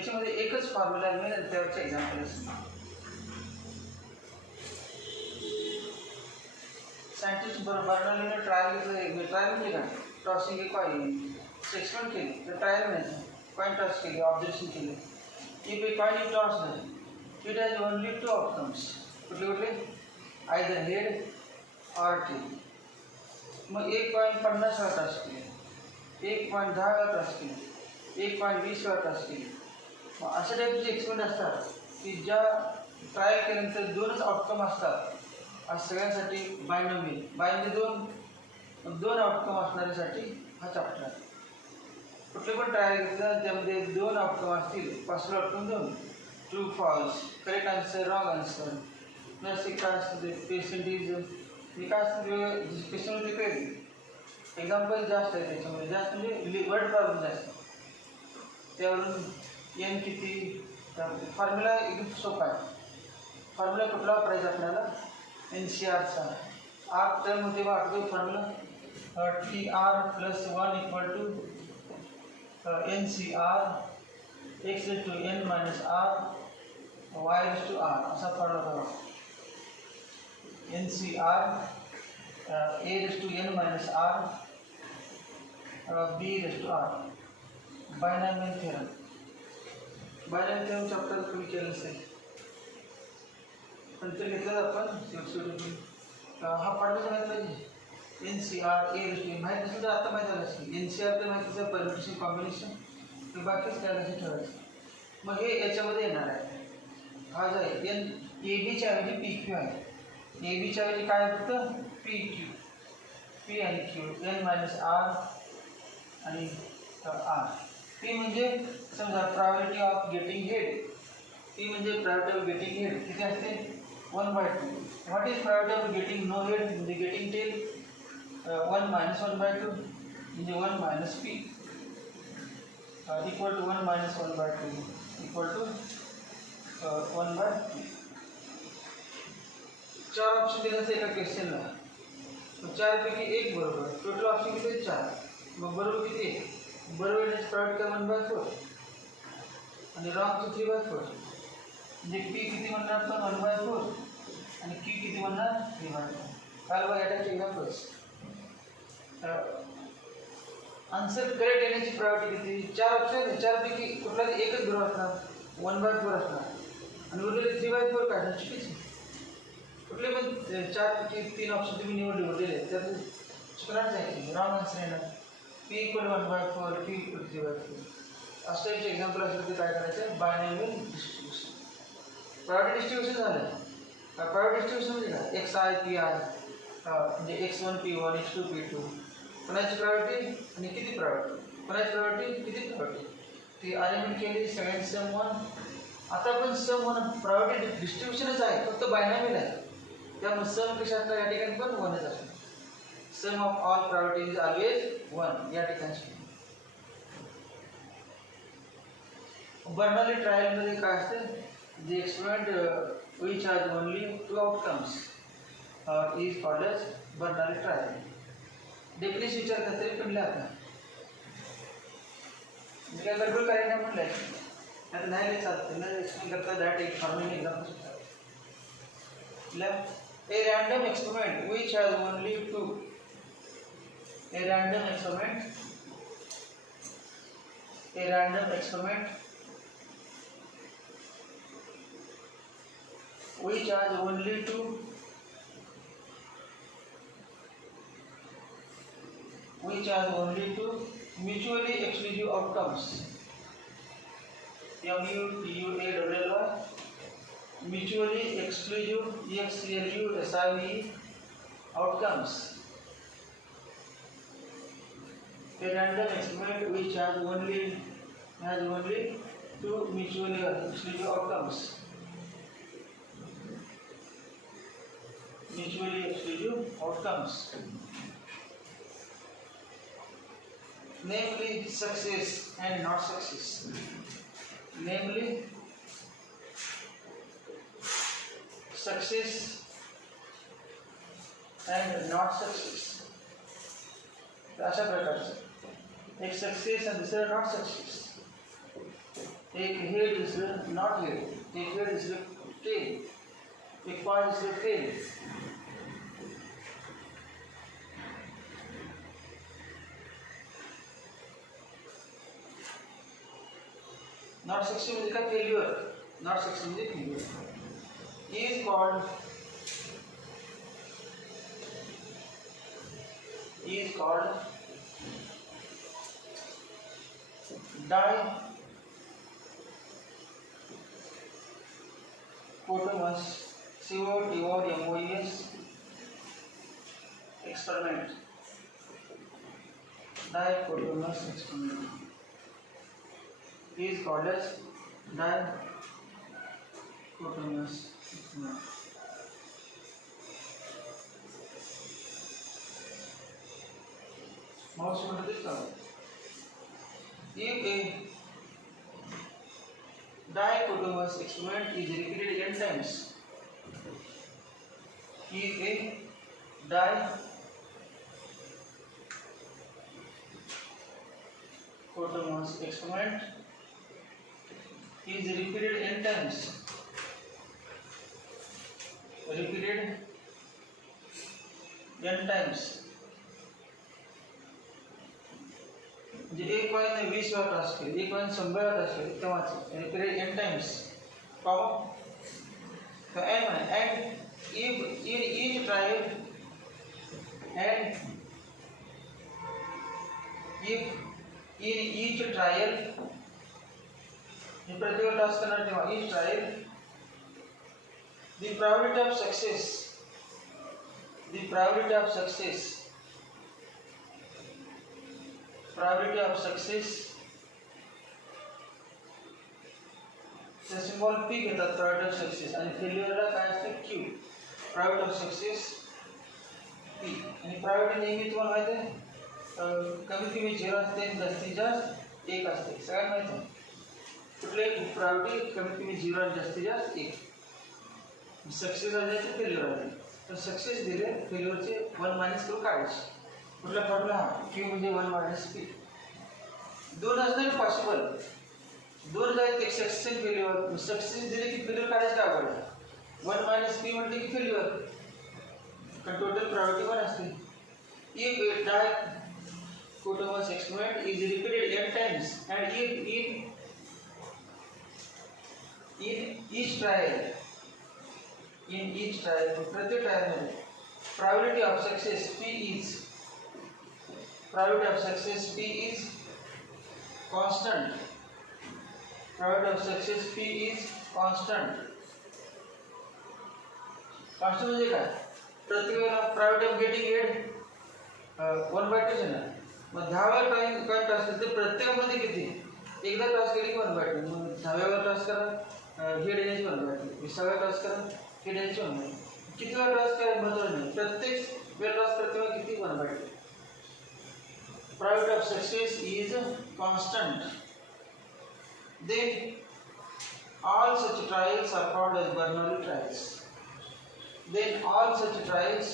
याच्यामध्ये एकच फॉर्म्युला मिळेल आणि त्यावरचे एक्झाम्पल असेल. सायंटिस्ट बर्नौलीने ट्रायल केली का, टॉसिंग ए कॉइन एक्सपेरिमेंट केली तर ट्रायल मिळायचं, कॉइन टॉस केली, ऑब्झर्वेशन केले. If a coin is tossed it has only two outcomes. कुठले आयदर हेड ऑर टेल. मग एक कॉइन 50 वेळा टॉस केली, एक कॉइन 10 वेळा टॉस केली, एक कॉइन 20 वेळा टॉस केली. मग अशा टाईपचे एक्सपेरिमेंट असतात की ज्या ट्रायल केल्यानंतर 2च आउटकम असतात. आज सगळ्यांसाठी बायनॉमियल म्हणजे दोन आउटकम असणाऱ्यासाठी हा चॅप्टर आहे. कुठले पण ट्रायल घेतलं त्यामध्ये 2 आउटकम असतील, possible outcome 2, true false, correct answer, wrong answer. Plus एक काय असतं पेशंटीज काय असतं पेशंटमध्ये काही एक्झाम्पल जास्त आहे त्याच्यामध्ये, जास्त म्हणजे वर्ड प्रॉब्लेम जास्त. त्यावरून एन किती फॉर्म्युला एकदम सोपा आहे. फॉर्म्युला कुठला वापरायचा आपल्याला NCRचा आर टर्ममध्ये वाटतो formula TR+1 = NCR x⁻n - r y⁻r असा फॉर्म्युला करा. NCR a⁻n - r b⁻r binomial theorem. Binomial theorem chapter तुम्ही केलं असेल नंतर घेतलं आपण शेवटी. हा फॉर्म्युला माहीत पाहिजे. NCR a⁻n माहीत नसेल तर आता माहीत झालं असेल. NCR तर माहितीचं परम्युटेशन कॉम्बिनेशन तर बाकीच काय लक्षात ठेवायचं. मग हे याच्यामध्ये येणार आहे. हा जो आहे AB च्या ऐवजी PQ आहे. AB च्या ऐवजी काय फक्त PQ, P आणि Q, n - r आणि r. P म्हणजे समजा priority of getting head. P म्हणजे प्रायोरिटी ऑफ गेटिंग हेड किती असते 1/2. What is priority of getting no head म्हणजे गेटिंग टेल 1 - 1/2 म्हणजे 1 - P equal to 1 - 1/2 equal to 1/P. 4 option दिले असते एका क्वेश्चनला. मग 4 पैकी 1 बरोबर. टोटल ऑप्शन किती 4. मग बरोबर किती 1. बरोबर येण्याची प्रायोरिटी 1/4 आणि रॉंगची 3/4. म्हणजे P किती म्हणणार आपण 1/4 आणि Q किती म्हणणार 3/4. काल बघा याचे एक्झाम्पल्स. आन्सर करेक्ट येण्याची प्रायोरिटी किती 4 ऑप्शन 4 पैकी कुठलाही एकच बरोबर असणार 1/4 असणार आणि उरलेले 3/4 काय चुकीचे. कुठले पण 4 पैकी 3 ऑप्शन तुम्ही निवडलेले आहेत त्यात चुकणार जायचे रॉंग आन्सर येणार. P = 1/4 Q = 3/4. असं एक एक्झाम्पल असेल तर काय करायचं बायनॉमियल डिस्ट्रीब्युशन. प्रायोरिटी डिस्ट्रीब्युशन झालं. प्रायोरिटी डिस्ट्रीब्युशन म्हणजे काय XI PI म्हणजे x1 P1 x2 P2. कोणाची प्रायोरिटी आणि किती प्रायोरिटी, कोणाची प्रायोरिटी किती प्रायोरिटी ती अरेंजमेंट केली सगळ्यांची सम 1. आता पण सम 1 प्रायोरिटी डिस्ट्रीब्युशनच आहे फक्त बायनॉमियल आहे त्यामुळे सम कशा असणार या ठिकाणी पण 1च असणार. Sum of all priority is always 1 या ठिकाणी. बर्नौली ट्रायलमध्ये काय असते the experiment which has only 2 outcomes is called as Bernoulli trial. Definition विचार करता तरी पण लिहा. मी काय गडबड काही नाही म्हणलं आता नाही चालतं ना एक्सप्लेन करता दॅट एक फॉर्म्युला एक्झाम्पल लिहा. A random experiment which has only 2 a random experiment which has only 2 mutually exclusive outcomes. MUTUALLY mutually exclusive EXCLUSIVE outcomes. A random experiment which has only 2 mutually exclusive outcomes. Namely success and not success. Namely success and not success. अशा प्रकारचं एक success आणि दुसरं not success. एक head दुसरं not head, एक head दुसरं tail, एक पाय दुसरं टेल. नॉट 60 म्हणजे काय फेल्युअर, नॉट 60 म्हणजे failure. Is called dichotomous COTOMOS experiment. Dichotomous experiment is called as dichotomous experiment. Mouse over this one. If a dichotomous experiment is repeated n times, if a dichotomous experiment is repeated n times, म्हणजे एक coin 20 वेळा toss केली, एक coin 100 वेळा toss केली, तेव्हाच repeated n times, comma n and if in each trial and if in each trial प्रत्येक toss करणार तेव्हा each trial the probability of success the symbol P घेतात probability of success आणि फेल्युअरला काय असते Q. probability of success P आणि probability नेहमी तुम्हाला माहिती आहे कमीत कमी 0 असते आणि जास्तीत जास्त 1 असते. सगळ्यांना माहिती आहे कुठल्याही probability कमीत कमी 0 आणि जास्तीत जास्त 1. सक्सेस आले ते फेल्युअर आले तर सक्सेस दिले फेल्युअरचे 1 मायनस करून काढायचे. कुठला फॉर्म्युला हा Q म्हणजे 1 मायनस P. दोन असणार पॉसिबल, दोन जायत एक सक्सेस आणि फेल्युअर. सक्सेस दिले की फेल्युअर काढायचं अवघड आहे. 1 मायनस P म्हटले की फेल्युअर, कारण टोटल probability 1 असते. if a dichotomous experiment is repeated n times and if in each trial प्रत्येक ट्रायल मध्ये probability of success P is constant. Constant म्हणजे काय? प्रत्येक वेळेला probability of getting head 1/2 आहे ना. मग 10 वेळा कॉइन टॉस केली तर प्रत्येकामध्ये किती? एकदा टॉस केली की 1/2. मग 10व्या वेळा टॉस करा हेड येण्याची 1/2. 20व्या वेळा टॉस करा हेड येण्याची 1/2. किती वेळा टॉस करायला महत्त्वाचं नाही, प्रत्येक वेळा टॉस करते वेळा किती 1/2. probability of success is constant. Then all such trials are called as Bernoulli trials. All such trials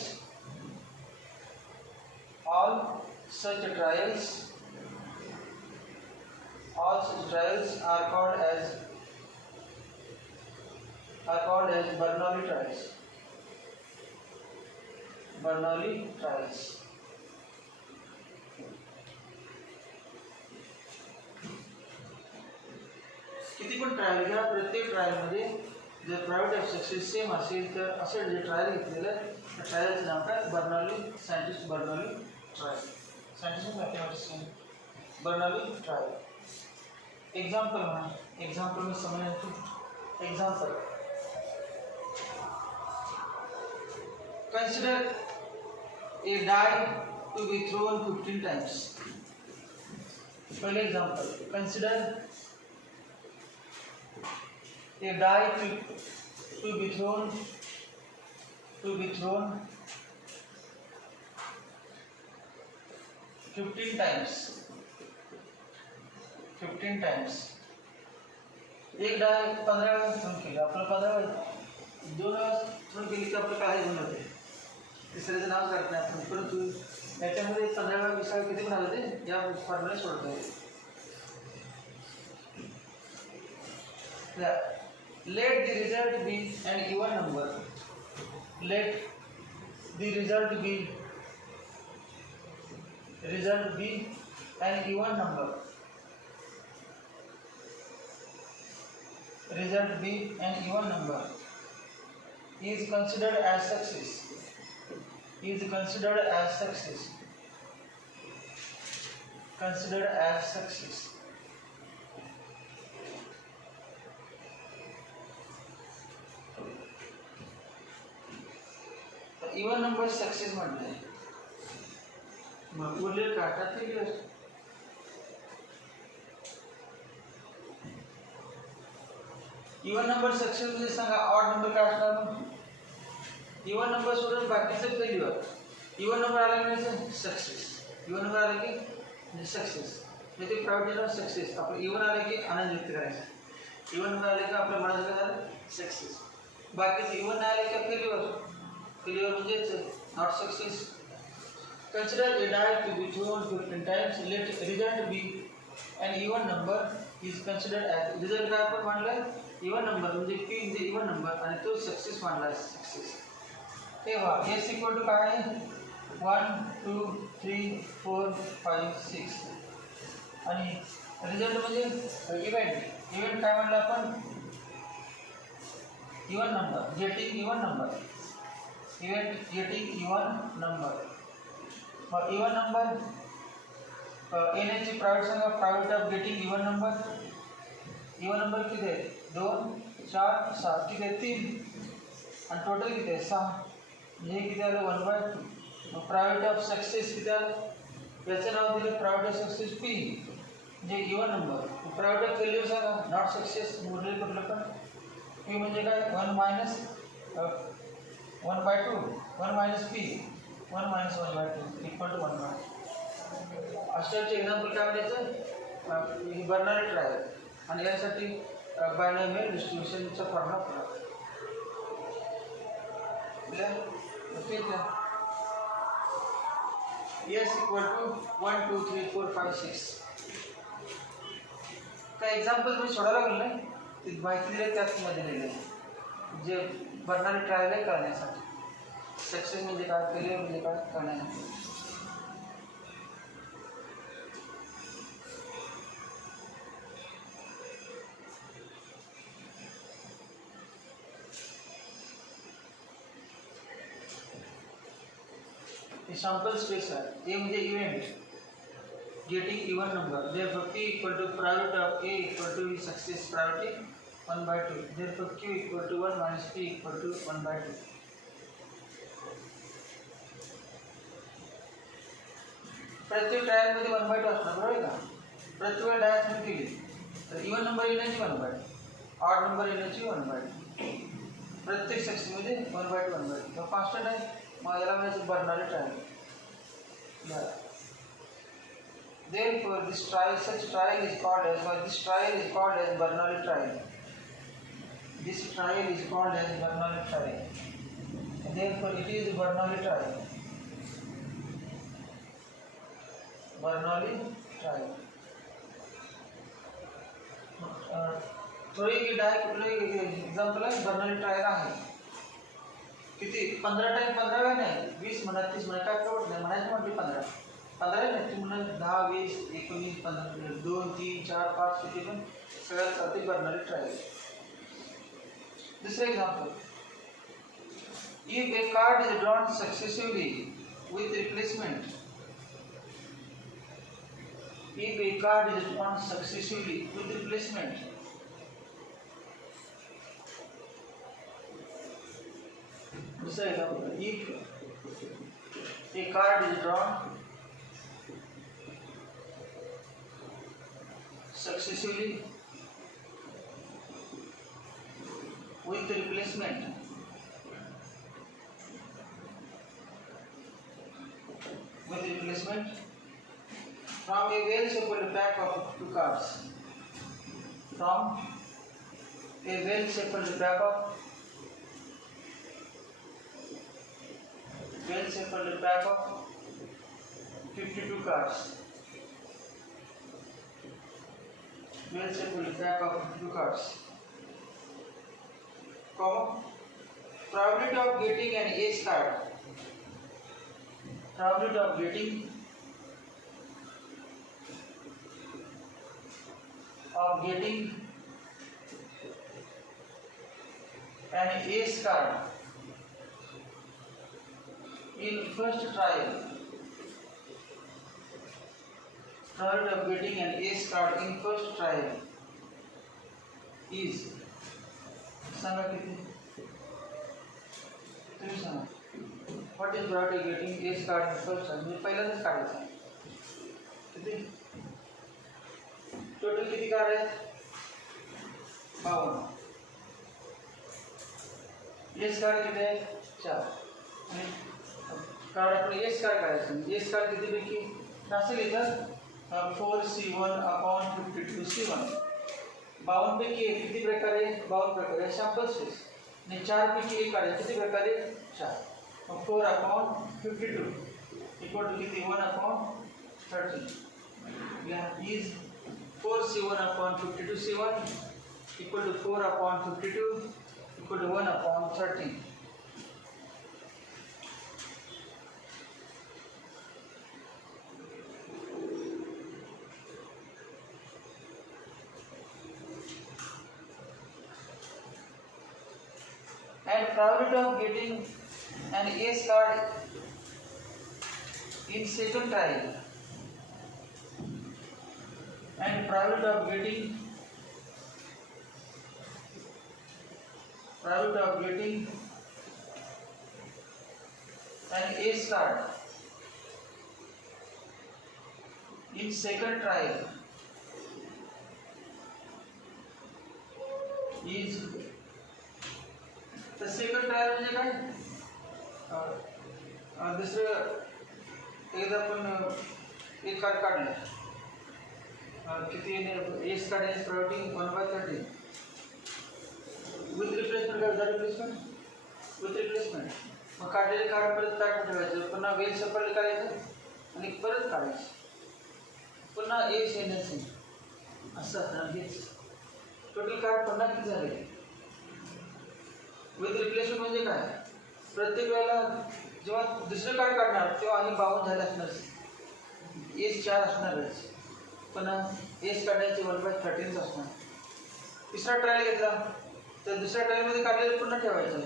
are called as Bernoulli trials. किती पण ट्रायल घ्या, प्रत्येक ट्रायलमध्ये जर probability of success सेम असेल तर असं जे ट्रायल घेतलेलं आहे त्या ट्रायलचं नाव काय? Bernoulli trial. Scientist mathematician Bernoulli trial. Example म्हणा, एग्जाम्पल में समझना है. Example consider a die to be thrown 15 times. पहले example, consider a die to be thrown 15 times. एक डाय 15 वेळा थ्रोन केली, आपल्याला 15 वेळा 2 वेळा थ्रोन केली की आपलं काय गुण होते, तिसऱ्याचं नाव करत नाही आपण. परंतु याच्यामध्ये 15 वेळा 20 वेळा किती गुण आले ते या फॉर्म्युला सोडतो. Let the result be an even number. Let the result be an even number. Result be an even number. Is considered as success. Is considered as success. Considered as success. Even number success म्हटलंय. मग उरले काढतात ते दिवस. Even number success म्हणजे सांगा odd number काय असणार मग. इवन नंबर सोडून बाकीचे फेल्युअर. इवन नंबर आला की सक्सेस. इवन नंबर आला की म्हणजे सक्सेस. म्हणजे ते प्रायोरिटी ऑफ सक्सेस. आपलं इवन आले की आनंद व्यक्त करायचा. इवन नंबर आले की आपल्या मनाचं काय झालं सक्सेस. बाकीचे इवन नाही आले की फेल्युअर. फेल्युअर म्हणजे not success. Consider a die to be thrown 15 times. Let result be an even number. Is considered as result काय आपण मानलं इवन नंबर म्हणजे p म्हणजे इवन नंबर आणि तो सक्सेस मानला सक्सेस. तेव्हा s इक्वल टू काय आहे 1 2 3 4 5 6 आणि रिझल्ट म्हणजे इव्हेंट. इव्हेंट काय म्हणलं आपण even number getting even number. Event getting even number. मग इवन नंबर येण्याची प्रायव्हेट सांगा. Private of getting even number. Even number किती आहे 2 4 6 किती आहे 3 आणि टोटल किती आहे 6. हे किती आलं 1/2. मग प्रायव्हेट ऑफ सक्सेस किती आलं याचं नाव दिलं प्रायव्हेट ऑफ सक्सेस p म्हणजे even number. Private of failure सांगा नॉट सक्सेस मोडले कुठलं पण p म्हणजे काय 1 minus 1/2 1 minus p 1 minus 1/2 equal to 1/2. अशाचे एक्झाम्पल काय द्यायचं बर्नरी ट्रायल आणि यासाठी बायनॉमियल डिस्ट्रीब्युशनचा फॉर्म्युला वापरा. ठीक आहे. s equal to 1 2 3 4 5 6. काय एक्झाम्पल मी सोडायला लागलो नाही ती माहिती दिली त्याच मध्ये लिहिलं जे बर्नरी ट्रायल आहे करण्यासाठी. सक्सेस म्हणजे काय फेल्युअर म्हणजे काय करण्यासाठी. सॅम्पल स्पेस आहे. ए म्हणजे event getting even number. Therefore p equal to private of a equal to success priority 1/2. Therefore q equal to 1 minus p equal to 1/2. प्रत्येक ट्रायलमध्ये 1/2 असणार बरोबर का. प्रत्येक वेळा डायरेक्ट केली तर इवन नंबर येण्याची 1/2 ऑड नंबर येण्याची 1/2 प्रत्येक सेक्शनमध्ये 1/2 1/2. कॉन्स्टंट आहे मग याला म्हणायचं बर्नरी trial. Therefore, such trial is called as Bernoulli trial. This trial is called as Bernoulli trial. Therefore, it is Bernoulli trial. Bernoulli trial. थोड़ी की डाय कुठले एक्झाम्पल आहे बर्नरी ट्रायल आहे. किती 15 टाइम 15 वेळा नाही 20 म्हणा 30 म्हणा काय प्रॉब्लेम नाही म्हणायचं म्हटली 15 नाही ती म्हणा 10 20 19 15 2 3 4 5 किती पण सगळ्यात चालते बर्नरी ट्रायल. दुसरं example if a card is drawn successively with replacement. If a card is drawn successively with replacement. दूसरा example if a card is drawn successively with replacement. With replacement from a well-shuffled pack of 2 cards. From a well-shuffled pack of 52 cards. Well-shuffled pack of 52 cards. comma, probability of getting an ACE card, probability of getting an ACE card in first trial, probability of getting an ACE card in first trial is, सांगा किती, तुम्ही सांगा. What is probability of getting ACE card in first trial? म्हणजे पहिल्यांदाच काढायचं किती, total किती card आहेत, 52. एस कार्ड किती आहे, 4. आणि कार्ड आपण एस कार्ड काढायचं. एस कार्ड किती पैकी असेल इथं 4C1/52C1. 52 पैकी किती प्रकारे, 52 प्रकारे सॅम्पल स्पेस. आणि 4 पैकी एक काढायचं किती प्रकारे, 4. मग 4/52 इक्वल टू किती, 1/13. Is 4C1/52C1 equal to 4/52 equal to 1/13. And probability of getting an ACE card in second trial, and probability of getting an ACE card in second trial is, the second trial म्हणजे काय, दुसरं एकदा आपण एक card काढलं, किती ACE card is probability 1/13 with replacement का without replacement, with replacement. मग काढलेले कार्ड परत काढून ठेवायचं, पुन्हा वेल सफल करायचं आणि परत काढायचं, पुन्हा ACE NSE असं असणार. हेच टोटल कार्ड पुन्हा किती झाले. विथ रिप्लेसमेंट म्हणजे काय, प्रत्येक वेळेला जेव्हा दुसरं कार्ड काढणार तेव्हा आणि 52 झाले असणार, ACE 4 असणारच, पुन्हा ACE काढायचे 1/13 असणार. तिसरा ट्रायल घेतला तर दुसऱ्या ट्रायलमध्ये काढलेलं पुन्हा ठेवायचं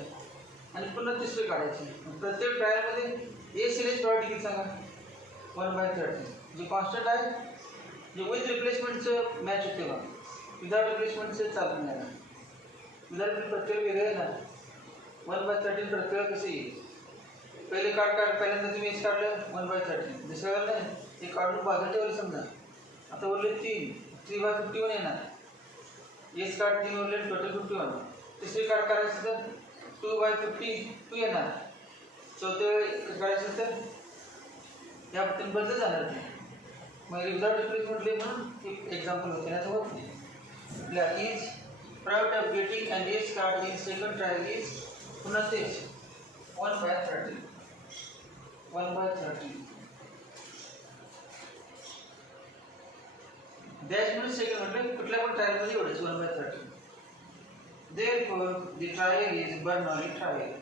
आणि पुन्हा तिसरं काढायचं. प्रत्येक ट्रायलमध्ये ACE NSE प्रॉपर्टी किती सांगा, 1/13. जे कॉन्स्टंट आहे, जे विथ रिप्लेसमेंटचं मॅच होते बघा, विदाउट रिप्लेसमेंटचं चालत नाही. विदाउट प्रत्येक वेगळं आहे ना, 1/13 प्रत्येक कसे येईल. पहिले पहिल्यांदा तुम्ही ACE काढलं 1/13, दुसऱ्या वेळेला हे काढून बाजूला ठेवलं समजा, आता उरले 3/51 येणार. ACE कार्ड 3 उरले, टोटल 51. तिसरी कार्ड काढायचं तर 2/52 येणार. चौथ्या वेळी काढायचं तर या पद्धतीने बदल जाणार ते. मग विदाउट रिप्लेसमेंटले म्हणून एक एक्झाम्पल होते ना, तर होत नाही. Is probability of getting an ACE card in second trial is, पुन्हा तेच 1/13. डॅश म्हणजे सेकंड म्हटलं कुठल्या पण ट्रायलमध्ये एवढंच 1/13. Therefore, the trial is Bernoulli trial.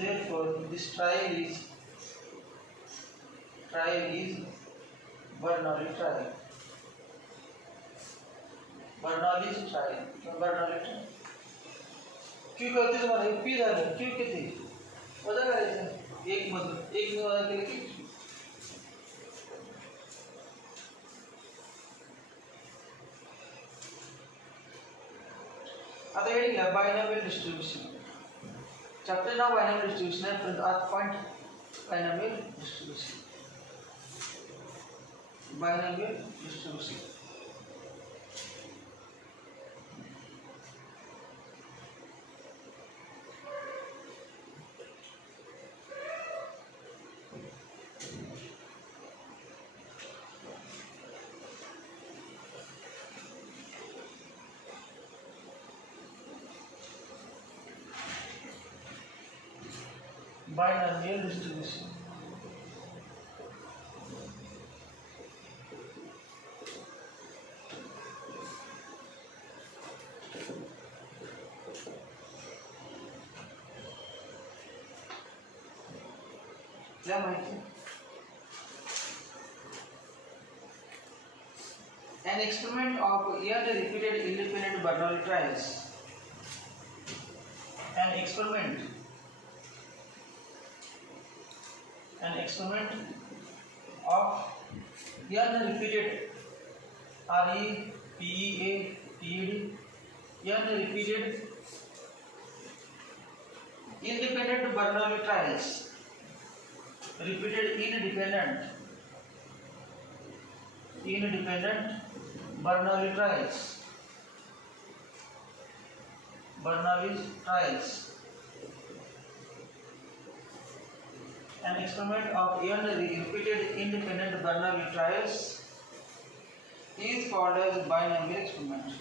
Therefore, this trial is Bernoulli trial. Bernoulli's trial. Bernoulli trial. Q कळते तुम्हाला, पी झालं, क्यू किती वजा करायचं, एक मधून एक वजा केलं की आता हे घ्या बायनॉमियल डिस्ट्रीब्युशन. चॅप्टर नाव बायनॉमियल डिस्ट्रीब्युशन आहे, परंतु आज point binomial distribution. Binomial distribution binomial distribution. क्या माहिती? An experiment of n repeated independent Bernoulli trials. An experiment of n repeated repeated n repeated independent Bernoulli trials. Repeated independent Bernoulli trials. An experiment of n repeated independent Bernoulli trials is called as binomial experiment.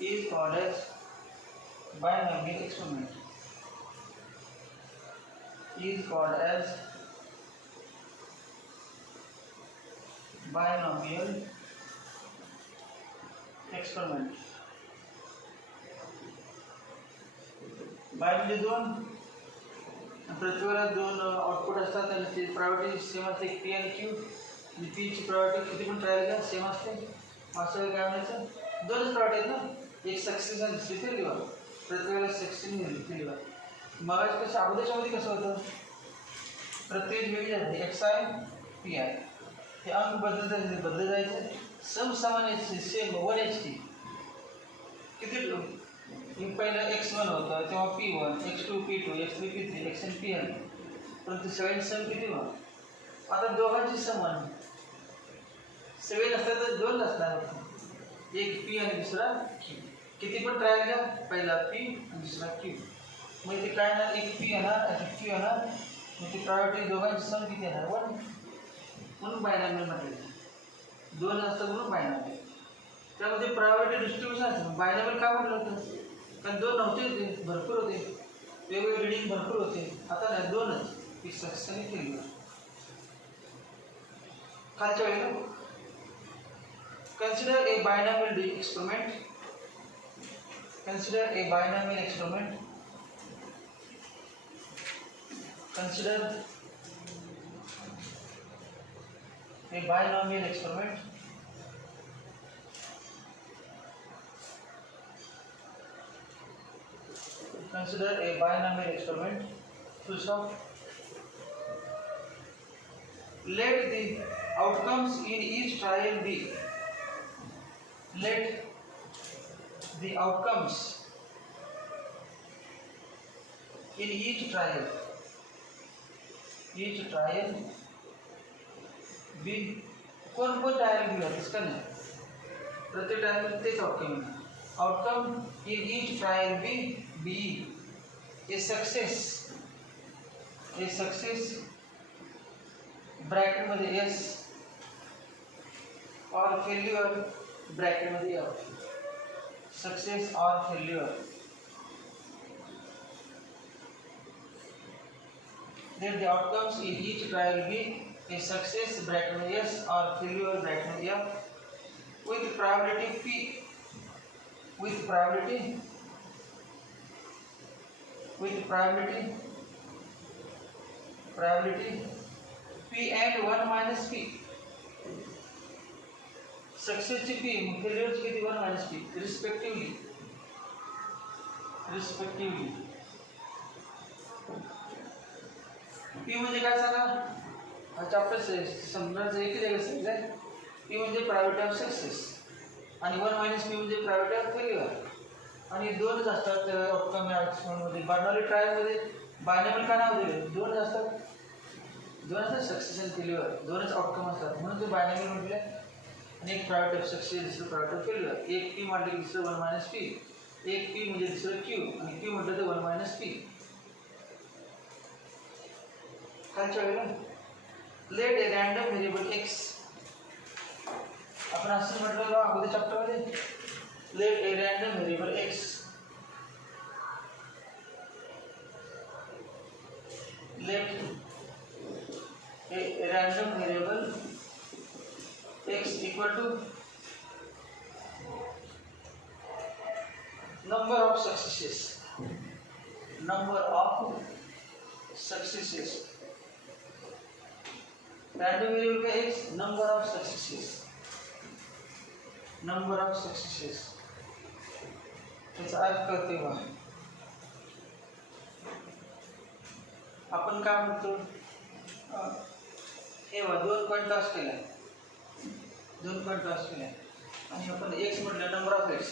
Is called as binomial experiment. Is called as binomial experiment. Bi म्हणजे दोन पृथ्वीला दोन output असतात आणि ती priority same असते P आणि Q. आणि पीची प्रायोरिटी किती पण ट्रायल घ्या सेम असते. असं काय म्हणायचं दोनच प्रायोरिटी आहेत ना, एक सक्सेस आणि दुसरी फेल्युअर. पृथ्वीला सक्सेस आणि फेल्युअर. मग कसं अगोदरच्या मध्ये कसं होतं, प्रत्येक वेळी जाते एक्स आय पी आय हे अंक बदलत जायचं. सम समान सेम 1 किती पहिलं x1 होतं तेव्हा p1, x2 p2, x3 p3, xn pn, परंतु सगळ्यांची सम किती व्हा. आता दोघांची समान सगळे नसतात तर दोन नसणार, एक p आणि दुसरा q. किती पण ट्रायल घ्या, पहिला p आणि दुसरा q. मग ते काय येणार, एक p येणार आणि q येणार. मग ती प्रायोरिटी दोघांची सम किती येणार 1. म्हणून बायनॉमियल म्हटलं, दोन असतात म्हणून बायनॉमियल. त्यामध्ये प्रायोरिटी डिस्ट्रीब्युशन असतं. बायनॉमियल का म्हटलं होतं, कारण दोन नव्हते होते, भरपूर होते, वेगवेगळे रीडिंग भरपूर होते. आता नाही, दोनच, एक सक्सेस आणि फेल्युअर. खालच्या वेळेला consider A binomial experiment. Consider a binomial experiment. Consider a binomial experiment. Consider a binomial experiment. Full stop. Let the outcomes in each trial be. Let the outcomes in each trial be. कौन trial भी है इसका नहीं, प्रत्येक trial में तेज outcome in each trial be a success bracket मध्ये S और फेल्युअर ब्रैकेट मध्ये F. Success or failure. Let the outcomes in each trial be a success bracket में yes or failure bracket में f with probability p. With probability p and 1 minus p. Success ची p, failure ची किती 1 minus p respectively. p म्हणजे काय सांगा, अच्छा आपलं समजायचं एक समजा p म्हणजे प्रायोरिटी ऑफ सक्सेस आणि 1 minus p म्हणजे प्रायोरिटी ऑफ फेल्युअर. आणि दोनच असतात आउटकम या मध्ये. बर्नौली ट्रायल मध्ये बायनॉमियल का नाव दिले, दोनच असतात, सक्सेस आणि फेल्युअर दोनच आउटकम असतात म्हणून ते बायनॉमियल म्हटले. आणि एक प्रायोरिटी ऑफ सक्सेस, दुसरं प्रायोरिटी ऑफ फेल्युअर. एक p म्हटलं की दुसरं 1 minus p, एक p म्हणजे दुसरं q आणि q म्हटलं तर 1 minus p. खालच्या वेळेला let a random variable x. आपण असं म्हटलं अगोदर चॅप्टरमध्ये, let a random variable x. Let a random variable x equal to number of successes. Number of successes. Random variable का x number of successes. Number of successes. त्याचा अर्थ करते बघा. आपण काय म्हणतो हे बघा 2 पॉईंट टॉस केला. 2 पॉईंट टॉस केला आणि आपण x म्हटलं नंबर ऑफ एक्स.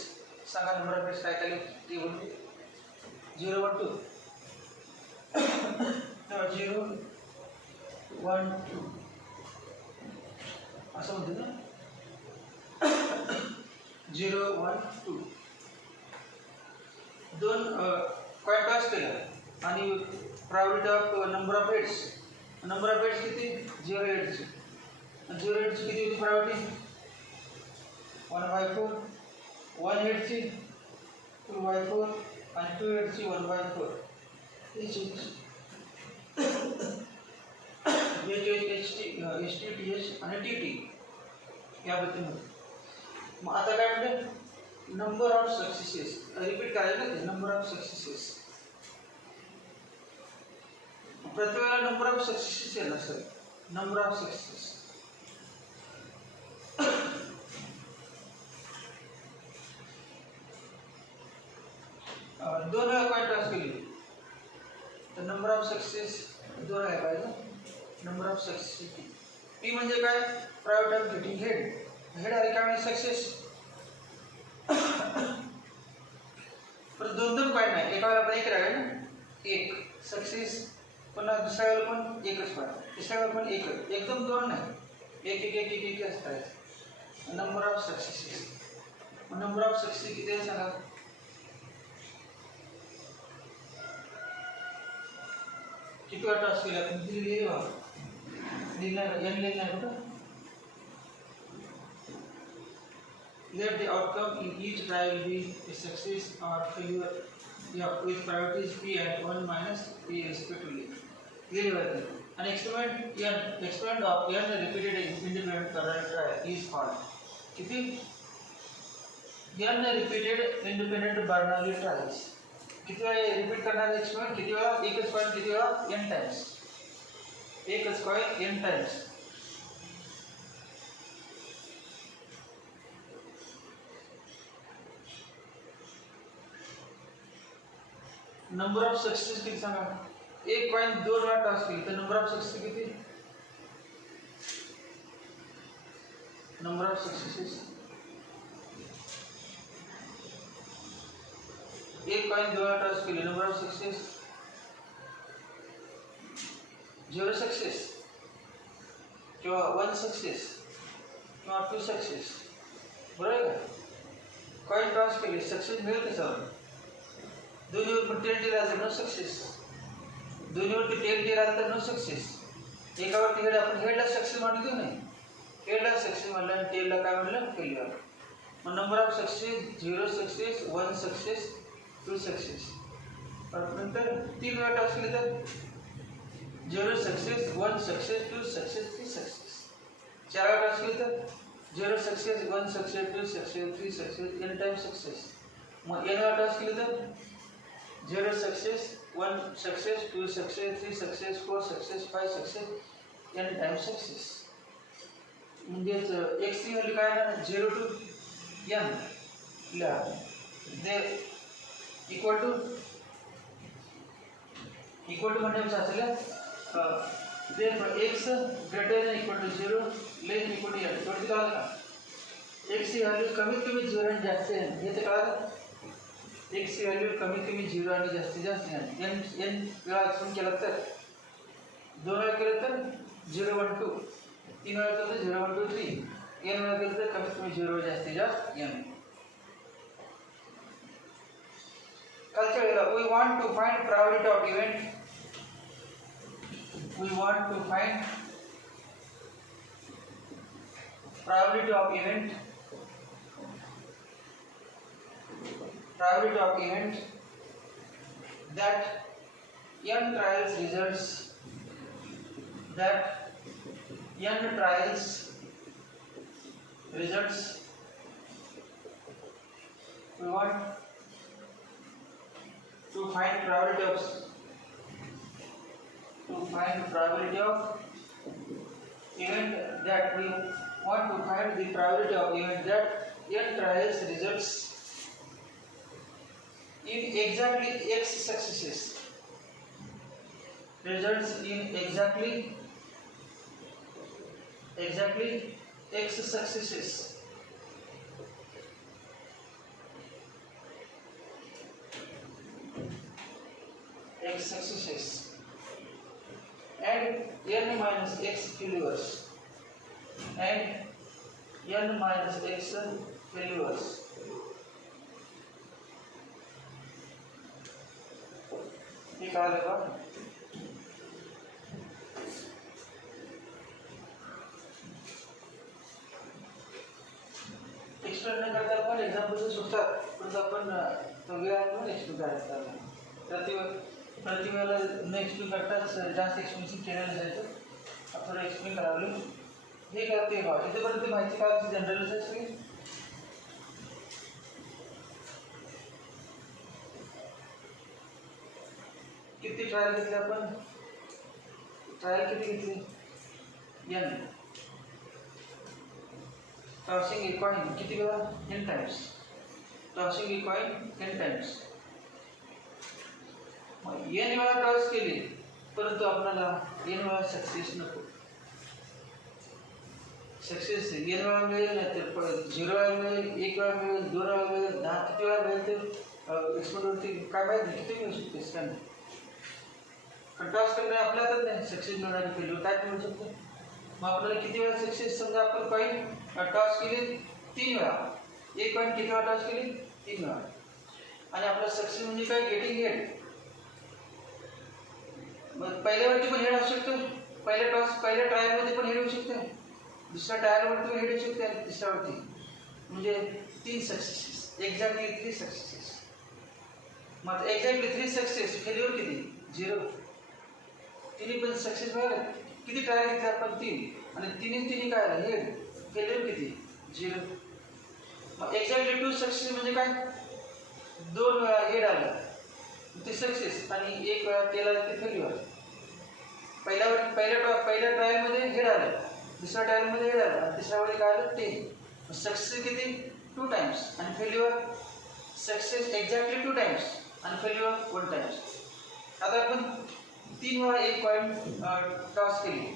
सांगा नंबर ऑफ एक्स काय केले टेबल 0 1 2 0 1 2 असं म्हणतो ना 0 1 2 2 कॉइन टॉस केला आणि priority of number of heads. Number of heads किती 0 हेड्स. 0 हेड्स किती होती प्रायोरिटी 1/4. 1 हेडची 2/4 आणि 2 हेडची 1/4. HT TH आणि TT याबद्दल. मग आता काय म्हणते नंबर ऑफ सक्सेसेस रिपीट करायचं ते नंबर ऑफ सक्सेसेस. प्रत्येक वेळेला नंबर ऑफ सक्सेसेस येणार सर. नंबर ऑफ सक्सेस दोन वेळा कॉइन टॉस केली तर नंबर ऑफ सक्सेस 2 आहे पाहिजे. नंबर ऑफ सक्सेस पी म्हणजे काय priority of getting head. Head आली काय म्हणजे सक्सेस. पण 2 कॉइन नाही. एका वेळेला पण एक राहील ना 1 सक्सेस. पुन्हा दुसऱ्या वेळेला पण एकच पाहिजे. तिसऱ्या वेळेला पण एकच. एकदम 2 नाही. एक एक एक एक एक असतात. Number of successes. Number of success किती आहे सांगा. किती वेळा टॉस केला तुम्ही लिहिणार एन लिहिणार कुठं. Let the outcome in each trial be a success or failure with priorities p and 1 minus p respectively. Clearly, an experiment of n repeated independent parallel trial is called. किती n repeated independent parallel trials. किती वेळा repeat करणार experiment किती वेळा एकच coin किती वेळा n times. एकच coin n times. Number of success किती सांगा. एक कॉइन 2 वेळा टॉस केली तर नंबर ऑफ सक्सेस किती. नंबर ऑफ सक्सेसेस एक कॉइन 2 वेळा टॉस केली नंबर ऑफ सक्सेस 0 सक्सेस किंवा 1 सक्सेस किंवा 2 सक्सेस. बरोबर आहे का. कॉइन टॉस केली सक्सेस मिळेल त्याच्यावर. दोन्हीवर पण 10 दिला तर नो सक्सेस. दोन्हीवरती 10 दिला तर नो सक्सेस. एकावरती हेड आपण हेडला सक्सेस म्हणतो नाही. हेडला सक्सेस म्हणलं आणि टेलला काय म्हणलं फेल्युअर. मग number of success 0 success 1 success 2 success. नंतर 3 वेळा टॉस केली तर 0 सक्सेस 1 सक्सेस 2 सक्सेस 3 सक्सेस. 4 वेळा टॉस केली तर 0 success 1 success 2 success 3 success n time success. मग n वेळा टॉस केली तर 0 success 1 success 2 success 3 success 4 success 5 success n time success. म्हणजेच x ची व्हॅल्यू काय आहे 0 टू n ला दे इक्वल टू म्हणजे कसं असेल the x greater than equal to 0 less than equal to n. थोडी कळलं का. x ची व्हॅल्यू कमीत कमी 0 आणि जास्त आहे हे तर कळलं. x ची व्हॅल्यू कमीत कमी 0 आणि जास्तीत जास्त n वेळा एक्सपेंड केला तर 2 वेळा केलं तर 0 1 2 3 वेळा केलं तर 0 1 2 3 n वेळा केलं तर कमीत कमी 0 जास्तीत जास्त n. कालच्या वेळेला we want to find probability of event. We want to find probability of event. Probability of event that n trials results we want to find probability of find the probability of event that we want to find the probability of event that n trials results in exactly x successes. Results in exactly x successes. X successes and n minus x failures and n minus x failures. निकालेगा explain नहीं करता अपन example से सुचतात पण आपण वेळा म्हणून explain करायचं प्रतिवेळेला न एक्सप्लेन करताच जास्त एक्सपेन्सिव्ह केलेलं जायचं आपण एक्सप्लेन करावं हे करते बा इथेपर्यंत माहिती काय जनरल सगळी किती ट्रायल घेतले आपण ट्रायल किती घेतली n टॉसिंग ए कॉइन किती वेळा n times tossing a coin n times n वेळा टॉस केली परंतु आपल्याला n वेळा सक्सेस नको सक्सेस n वेळा मिळेल नाही तर 0 वेळा मिळेल 1 वेळा मिळेल 2 वेळा मिळेल 10 किती वेळा मिळेल ते एक्सपेरिमेंटवरती काय माहिती किती मिळू शकते स्कॅन टॉस करणे आपल्या हातात नाही सक्सेस मिळणारी फेल्युअर काय मिळू शकतो मग आपल्याला किती वेळा सक्सेस समजा आपण कॉइन टॉस केली 3 वेळा एक कॉइन किती वेळा टॉस केली 3 वेळा आणि आपला सक्सेस म्हणजे काय गेटिंग हेड मग पहिल्यावरती पण हेड असू शकतो पहिल्या ट्रायलमध्ये पण हेड होऊ शकते दुसऱ्या ट्रायलवरती पण हेड होऊ शकते आणि तिसऱ्यावरती म्हणजे 3 सक्सेसेस एक्झॅक्टली 3 सक्सेसेस मग एक्झॅक्टली 3 सक्सेस फेल्युअर किती 0 तिन्ही पण सक्सेस मिळाले किती ट्रायल घेतले आपण 3 आणि तिन्ही काय आलं हेड फेल्युअर किती 0 मग एक्झॅक्टली 2 सक्सेस म्हणजे काय 2 वेळा हेड आलं ते सक्सेस आणि 1 वेळा केला ते फेल्युअर पहिल्या ट्रायलमध्ये हेड आलं दुसऱ्या ट्रायलमध्ये हेड आलं आणि तिसऱ्या वेळी काय आलं 10 सक्सेस किती 2 टाइम्स आणि फेल्युअर सक्सेस एक्झॅक्टली 2 टाइम्स आणि फेल्युअर 1 टाइम्स आता आपण 3 वेळा एक कॉइन टॉस केली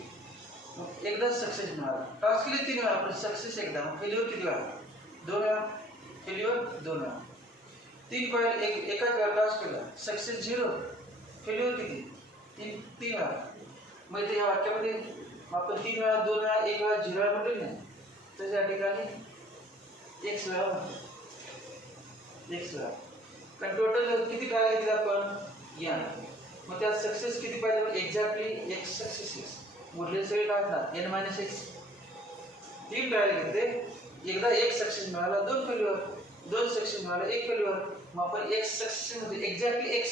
एकदाच सक्सेस मिळाला टॉस केली 3 वेळा पण सक्सेस एकदा फेल्युअर किती वेळा 2 वेळा फेल्युअर 2 वेळा 3 कॉइन एकाच वेळा टॉस केला सक्सेस 0 फेल्युअर किती 3 वेळा मग या वाक्यामध्ये आपण 3 वेळा 2 वेळा 1 वेळा 0 वेळा म्हटले नाही तर या ठिकाणी x वेळा कारण टोटल किती ट्रायल घेतले आपण या मग त्यात सक्सेस किती पाहिजे एक्झॅक्टली x सक्सेसेस उरले सगळे काढणार n - x 3 ट्रायल घेतले एकदा 1 सक्सेस मिळाला 2 फेल्युअर 2 सक्सेस मिळाला 1 फेल्युअर मग आपण x सक्सेस मध्ये एक्झॅक्टली x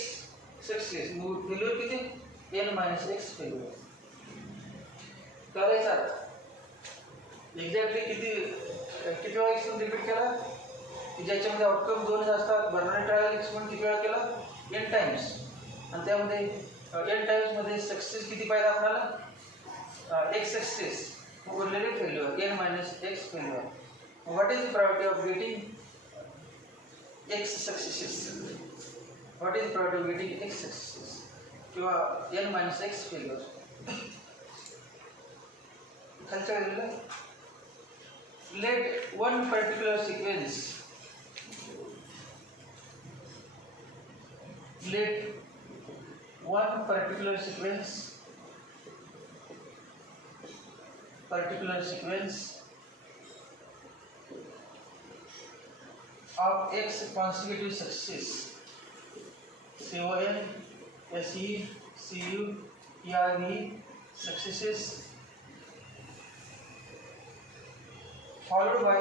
सक्सेस फेल्युअर किती n - x फेल्युअर करायचा एक्झॅक्टली किती वेळा एक्सपेरिमेंट रिपीट केला की ज्याच्यामध्ये आउटकम 2 असतात बर्नरी ट्रायल एक्सपेरिमेंट किती वेळा केला n टाइम्स आणि त्यामध्ये n टाइम्स मध्ये सक्सेस किती पाहिजे आपल्याला x सक्सेस उरलेले failure n - x failure what is the probability of getting x successes what is the probability of getting x successes किंवा n - x फेल्युअर खालच्या वेळेला let one particular sequence of x consecutive success CON SE CU ERE successes followed by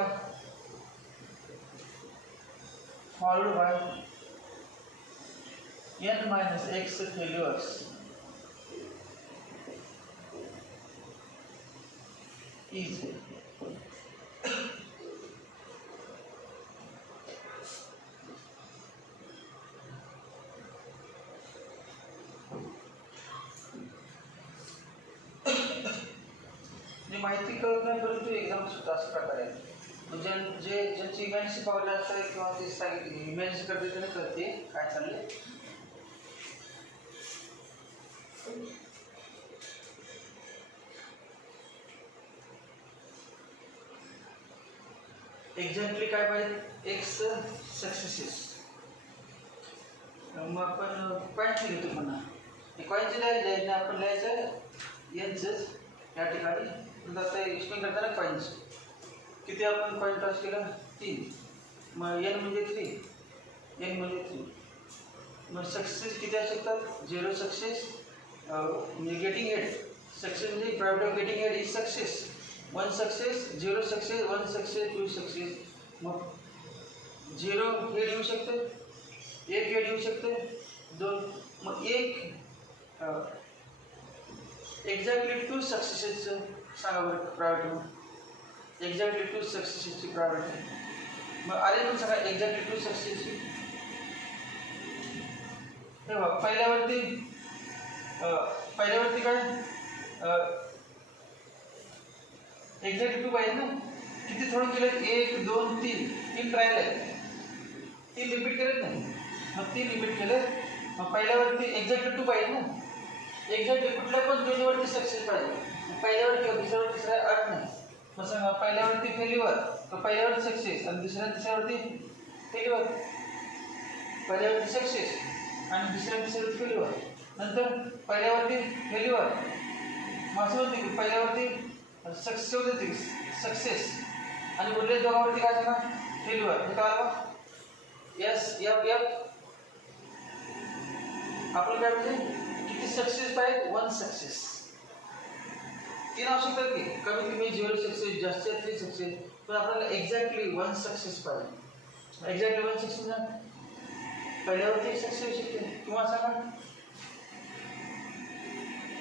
n - x failures is माहिती कळत नाही परंतु exam सुद्धा अशा प्रकारे आहे. म्हणजे ज्यांची इमॅजिनेशन पावलं असतं किंवा ते सांगितले इमॅजिनेशन करते त्याने कळते काय चाललंय. एक्झॅक्टली काय पाहिजे एक्स सक्सेसेस. मग आपण पॉईंट घेतो म्हणा कॉईनचे लिहायचं आपण लिहायचं यांचंच या ठिकाणी. आता एक्सप्लेन करताना कॉईन्स किती आपण कॉईन टॉस केलं 3. मग एन म्हणजे 3 एन म्हणजे 3. मग सक्सेस किती असू शकतात 0 सक्सेस म्हणजे गेटिंग हेड सक्सेस म्हणजे private of getting head is success 1 success 0 success 1 success 2 success. मग 0 हेड येऊ शकतं 1 हेड येऊ शकतं 2. मग एक्झॅक्टली 2 सक्सेसेसचं सांगा बरं प्रायव्हेट एक्झॅक्टली 2 सक्सेसेसची प्रायव्हेट आहे. मग आले पण सांगा एक्झॅक्टली 2 सक्सेसची. हे बघ पहिल्यावरती काय एक्झॅक्टली 2 पाहिजे ना. किती थोडं केलं 1 2 3 ट्रायल आहे 3 रिपीट करत नाही. मग 3 रिपीट केलं. मग पहिल्यावरती एक्झॅक्टली 2 पाहिजे ना. एक्झॅक्टली कुठल्या पण जोडीवरती सक्सेस पाहिजे. पहिल्यावर किंवा दुसऱ्यावर तिसऱ्या अट नाही. मग सांगा पहिल्यावरती फेल्युअर तर पहिल्यावरती सक्सेस आणि तिसऱ्यावरती फेल्युअर. पहिल्यावरती सक्सेस आणि तिसऱ्यावरती फेल्युअर. नंतर पहिल्यावरती फेल्युअर मग असं होते की पहिल्यावरती सक्सेस होते सक्सेस आणि उरले दोघांवरती काय सांगा फेल्युअर. हे काय बघा एस एफ एफ आपण काय म्हणजे किती सक्सेस पाहिजे 1 सक्सेस. 3 आवश्यकता की कमी कमी 0 सक्सेस जास्तीत 3 सक्सेस. पण आपल्याला एक्झॅक्टली 1 सक्सेस पाहिजे. एक्झॅक्टली 1 सक्सेस ना पहिल्यावरती सक्सेस होऊ शकते किंवा सांगा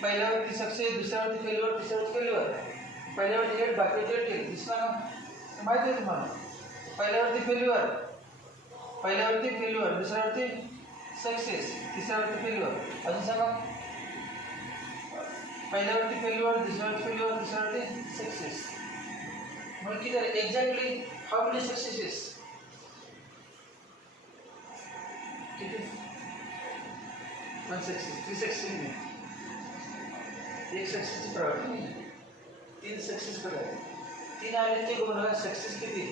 पहिल्यावरती सक्सेस दुसऱ्यावरती फेल्युअर तिसऱ्यावरती फेल्युअर. पहिल्यावरती हेड बाकीचे हेड दुसरा माहिती आहे तुम्हाला. पहिल्यावरती फेल्युअर दुसऱ्यावरती सक्सेस तिसऱ्यावरती फेल्युअर. अजून सांगा पहिल्यावरती फेल्युअर दुसऱ्यावरती फेल्युअर तिसऱ्यावरती सक्सेस. मग किती झाले एक्झॅक्टली हाऊ मेनी सक्सेसेस किती 1 सक्सेस 3 सक्सेस नाही 1 सक्सेसची प्रायव्हेट 3 सक्सेस बघा 3 आले ते बघा सक्सेस किती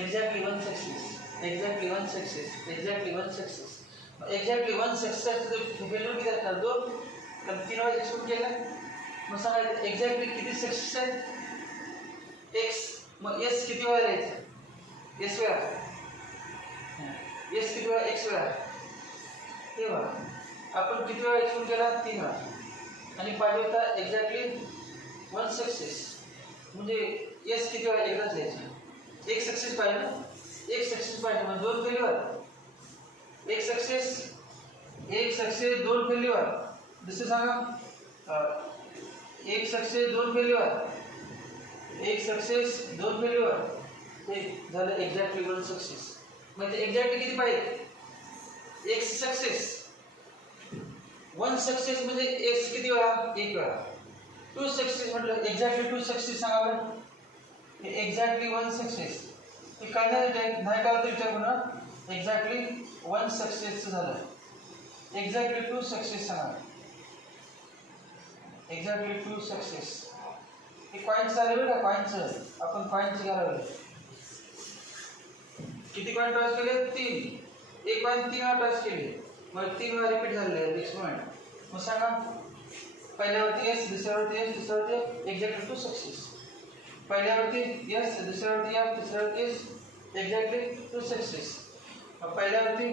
exactly 1 success exactly 1 success exactly 1 success. Exactly 1 success failure किती असणार 2 कारण 3 वेळा एक्सपेक्ट केलं. मग सांगा एक्झॅक्टली किती सक्सेस आहेत एक्स. मग एस किती वेळा लिहायचं एस वेळा एस किती वेळा एक्स वेळा. हे बघा आपण किती वेळा एक्सपेक्ट केला 3 वेळा आणि पाहिजे होता एक्झॅक्टली 1 सक्सेस म्हणजे एस किती वेळा एकदाच लिहायचं. 1 सक्सेस पाहिजे ना 1 सक्सेस पाहिजे मग 2 फेल्युअर 1 सक्सेस 2 फेल्युअर. दुसरं सांगा 1 सक्सेस 2 फेल्युअर 1 सक्सेस 2 फेल्युअर. हे झालं एक्झॅक्टली 1 सक्सेस. म्हणजे एक्झॅक्टली किती पाहिजे 1 सक्सेस 1 सक्सेस म्हणजे एक्स किती वेळा 1 वेळा. 2 सक्सेस म्हटलं एक्झॅक्टली 2 सक्सेस सांगा बरं. हे एक्झॅक्टली 1 सक्सेस हे काय नाही का विचार म्हणा एक्झॅक्टली 1 सक्सेसचं झालं. एक्झॅक्टली 2 सक्सेस सांगा एक्झॅक्टली 2 सक्सेस. हे कॉईन्स आले बरं का कॉईन्सचं आपण कॉईन्स घ्यायला किती कॉईन टॉस केले 3. 1 कॉईन 3 वेळा टॉस केले मग 3 वेळा रिपीट झाले एक्सपेरिमेंट. मग सांगा पहिल्यावरती एस दुसऱ्यावरती एस तिसऱ्यावरती एक्झॅक्टली 2 सक्सेस. पहिल्यावरती एस दुसऱ्यावरती एफ तिसऱ्यावरती एस एक्झॅक्टली 2 सक्सेस. पहिल्यावरती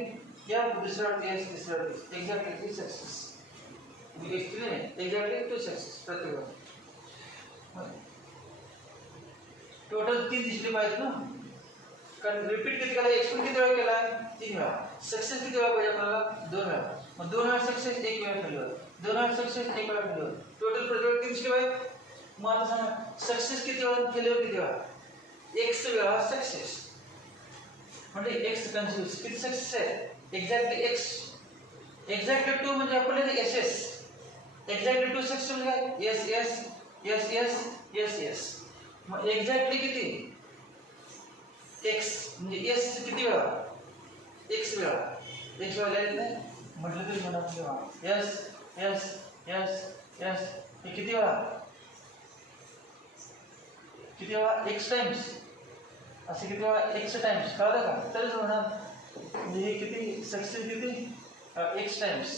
एफ दुसऱ्यावरती एस तिसऱ्यावरती एक्झॅक्टली 3 सक्सेस. एक्झॅक्टली 2 सक्सेस प्रत्येक टोटल 3 दिसले पाहिजे ना. कारण रिपीट किती केला एक्सपेरिमेंट किती वेळा केला 3 वेळा. सक्सेस किती वेळा पाहिजे आपल्याला 2 वेळा. मग 2 वेळा सक्सेस 1 वेळा फेल्युअर 2 वेळा सक्सेस 1 वेळा फेल्युअर. टोटल प्रत्येक 3 दिसले पाहिजे. मग आता सांगा सक्सेस किती वेळा फेल्युअर किती वेळा 1 वेळा सक्सेस म्हणजे एक्स कन्फ्यूज किती सक्सेस आहे एक्झॅक्टली एक्स. एक्झॅक्टली 2 म्हणजे आपण एस एस एक्झॅक्टली 2 सक्सेस म्हणजे काय S S S S S S मग एक्झॅक्टली किती एक्स म्हणजे एस किती वेळा एक्स वेळा लिहायचं नाही म्हटलं तरी म्हणा तेव्हा एस एस एस एस हे किती वेळा एक्स टाइम्स असे किती वेळा एक्स टाइम्स कळलं का तरीच म्हणा म्हणजे हे किती सक्सेस किती एक्स टाइम्स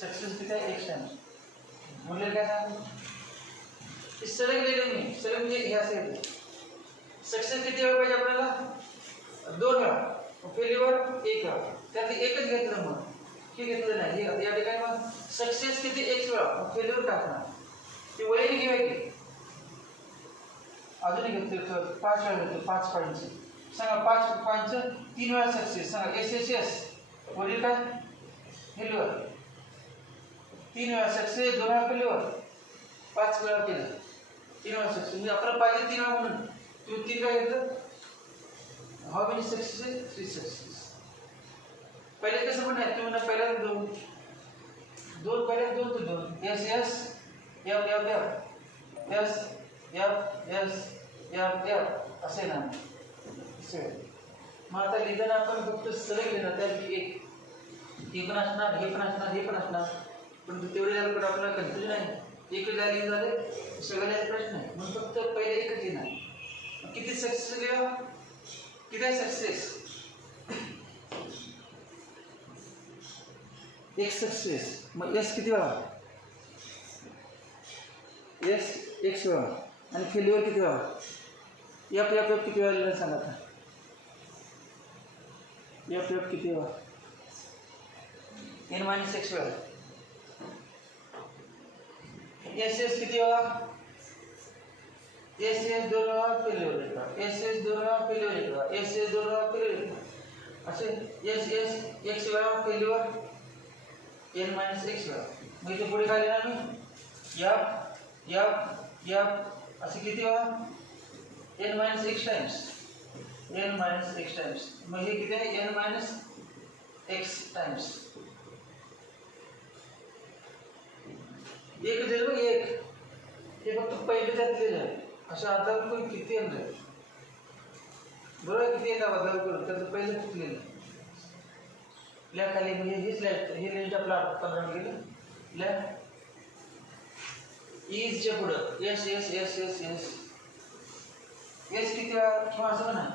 सक्सेस किती आहे एक्स टाइम्स म्हणजे काय सांगू सलग लिहिले मी सलग म्हणजे हे असे येते सक्सेस किती वेळा पाहिजे आपल्याला 2 वेळा फेल्युअर 1 वेळा त्यातली एकच घेतलं मग हे घेतलं नाही हे या ठिकाणी मग सक्सेस किती एक्स वेळा फेल्युअर टाकणार ती वळी घेऊया की अजूनही घेतलं 5 वेळा घेतलं 5 पॉईंटचं सांगा 5 पॉईंटचं 3 वेळा सक्सेस सांगा एस एस एस वरील काय फेल्युअर 3 वेळा सक्सेस 2 वेळा फेल्युअर 5 वेळा केलं 3 वेळा सक्सेस म्हणजे आपल्याला पाहिजे 3 वेळा म्हणून तुम्ही 3 वेळा घेतलं हाऊ मेनी सक्सेस 3 सक्सेस पहिले कसं म्हणणार तुम्ही म्हणा पहिल्या 2 पहिल्या 2 ते 2 S S F F F S F S F F असे ना मग आता लिहिताना आपण फक्त सलग लिहिणार त्यापैकी एक हे पण असणार हे पण असणार हे पण असणार पण तेवढे झालं पण आपल्याला कन्फ्युजन आहे एक लिहिलं झाले सगळ्याचा प्रश्न आहे म्हणून फक्त पहिले एकच लिहिणार किती सक्सेस लिहा किती आहे सक्सेस एक सक्सेस मग एस किती वेळा एस एक्स वेळा आणि फेल्युअर किती वेळा एफ एफ एफ किती वेळा लिहिलं सांगा आता एफ एफ किती वेळा एन मायनस एक्स वेळा एस एस किती वेळा एस एस 2 वेळा फेल्युअर येतो एस एस 2 वेळा फेल्युअर येतो एस एस 2 वेळा फेल्युअर येतो असे एस एस एक्स वेळा फेल्युअर एन मायनस एक्स वेळा मग इथे पुढे काय लिहिणार मी एफ एफ एफ असे किती वेळा N minus X times N minus X times मग हे किती आहे एन मायनस एक्स टाइम्स एक दिलं बघ एक हे फक्त पहिले त्यात लिहिलं आहे अशा आधार करून किती येणार बरोबर किती येतात आधार करून त्याचं पहिलं चुकलेलं लिहा खाली म्हणजे हेच लिहायचं हे लिहिलं आपला 15 गेलं लिहा इजच्या पुढं S S S S S S किती किंवा असं म्हणा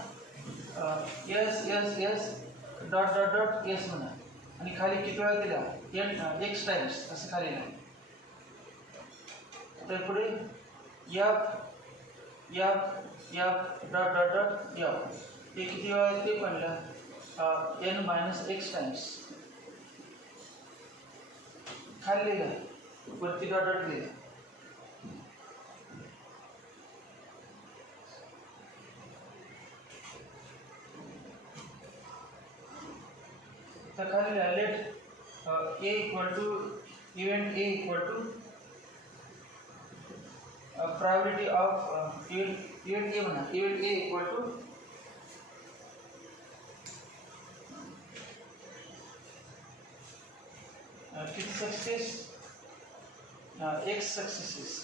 S S S dot dot dot S म्हणा आणि खाली किती वेळा दिला एन एक्स टाइम्स असं खाली लिहा तर पुढे F F F dot dot dot F हे किती वेळा ते पण लिहा एन मायनस एक्स टाइम्स खाली लिहिलं वरती डॉट डॉट लिहिलं तर खाली लिहा let A equal to event A equal to probability of event A म्हणा event A equal to किती success x successes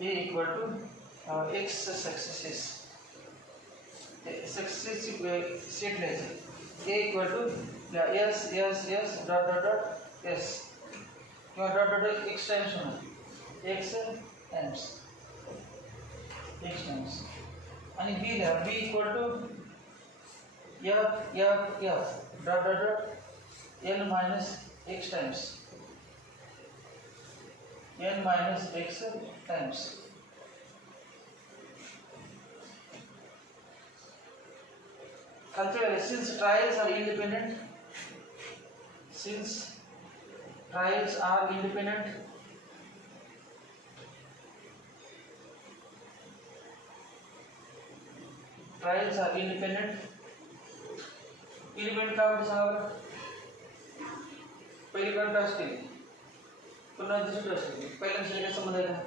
A equal to x successes success set लिहायचं A equal to s s s dot dot dot s किंवा dot dot X times होणार X times आणि B लिहा B equal to F F F dot dot dot N minus X times N minus X times खालच्या since trials are independent since trials are independent trials are independent independent का म्हणजे सांगा पहिली पण task केली पुन्हा दुसरी टास्क केली पहिल्या दुसऱ्या संबंध आहे का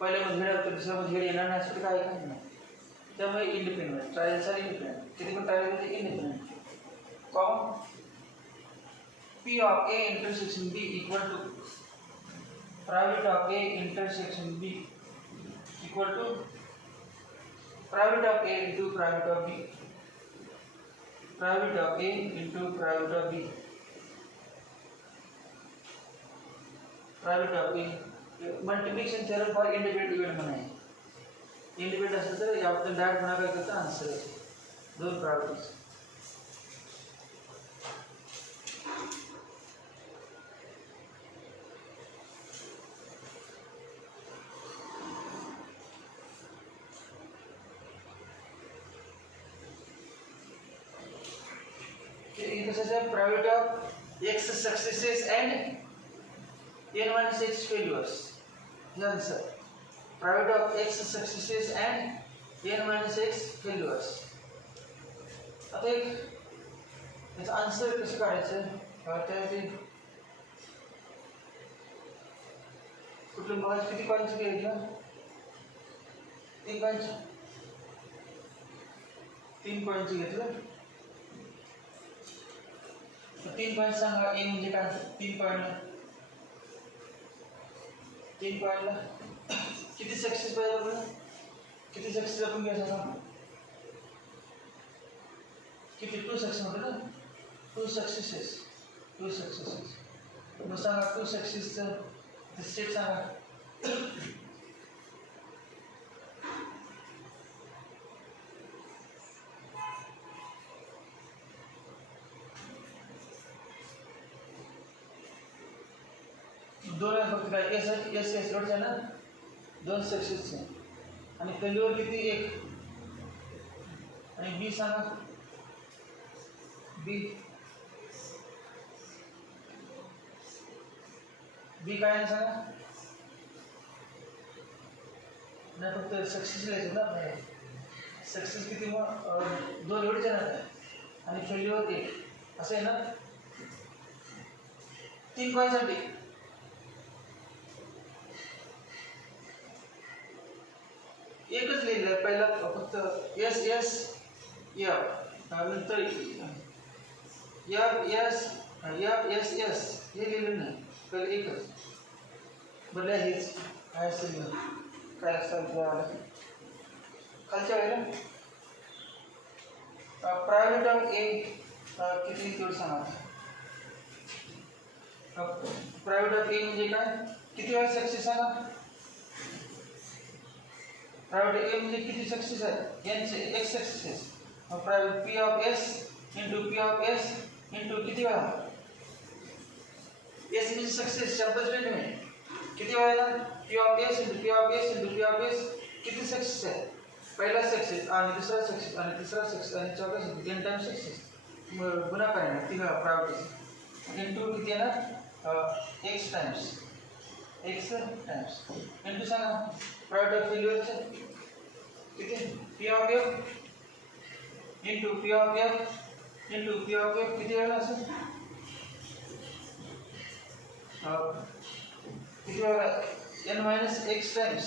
पहिल्यामध्ये हेड तर दुसऱ्यामध्ये हेड येणार नाही असं काय काय नाही त्यामुळे इंडिपेंडेंट ट्रायल्स आर इंडिपेंडेंट किती पण ट्रायल म्हणजे independent com P of A intersection B equal to private of A intersection B equal to private of A into private of B, private of A into private of B, private of A multiplication theorem for independent event बनाए. Independent असेल तर याबद्दल direct गुणाकार करता answer येते. दोन properties. Private of x successes end n minus x failures. The answer. Private of x successes and n minus x failures. आता एक याचा आन्सर कसं काढायचं ते कुठलं बघायचं. किती पॉईंट्स घ्यायचं? 3 पॉईंट्स. 3 पॉईंट्स घेतलं. 3 पॉईंट सांगा. ए म्हणजे काय? 3 पॉईंट 3 पॉईंटला किती सक्सेस पाहिजे आपल्याला? किती सक्सेस आपण घ्यायचं? किती? 2 सक्सेस होतं ना. 2 सक्सेसेस. मग सांगा 2 सक्सेसचं सेट सांगा. दोन फक्त काय एस रोडच्या ना 2 सक्सेसचे आणि फेल्युअर किती? 1. आणि बी सांगा. बी काय नाही सांगा. नाही फक्त सक्सेस लिहायचं ना. सक्सेस किती? मग 2 एवढेच ना आणि फेल्युअर 1 असं आहे ना. 3 पॉईंटसाठी एकच लिहिलं. पहिला फक्त एस एस एफ नंतर एफ एस एस हे लिहिलं नाही. पहिले एकच. बरं हेच काय असेल काय असतं खालच्या वेळेला प्रायव्हेट ऑफ ए किती तेवढं सांगा. प्रायव्हेट ऑफ ए म्हणजे काय? किती वेळा सक्सेस सांगा. प्राइवेट ए म्हणजे किती सक्सेस आहे? n चे x सक्सेस. मग private p of s into p of s into किती वेळा? s म्हणजे सक्सेस शब्दच नाही. किती वेळा? p of s into p of s into p of s किती सक्सेस आहे? पहिला सक्सेस आणि दुसरा सक्सेस आणि तिसरा सक्सेस आणि चौथा सक्सेस. 3 time success. गुणाकार आहे 3 वेळा प्राइवेट into किती येणार? x टाइम्स into सांगा. प्राइवेट ऑफ फेल्युअरचं किती? p of f into p of f into p of f किती वेळा असेल? किती वेळा? n minus x times.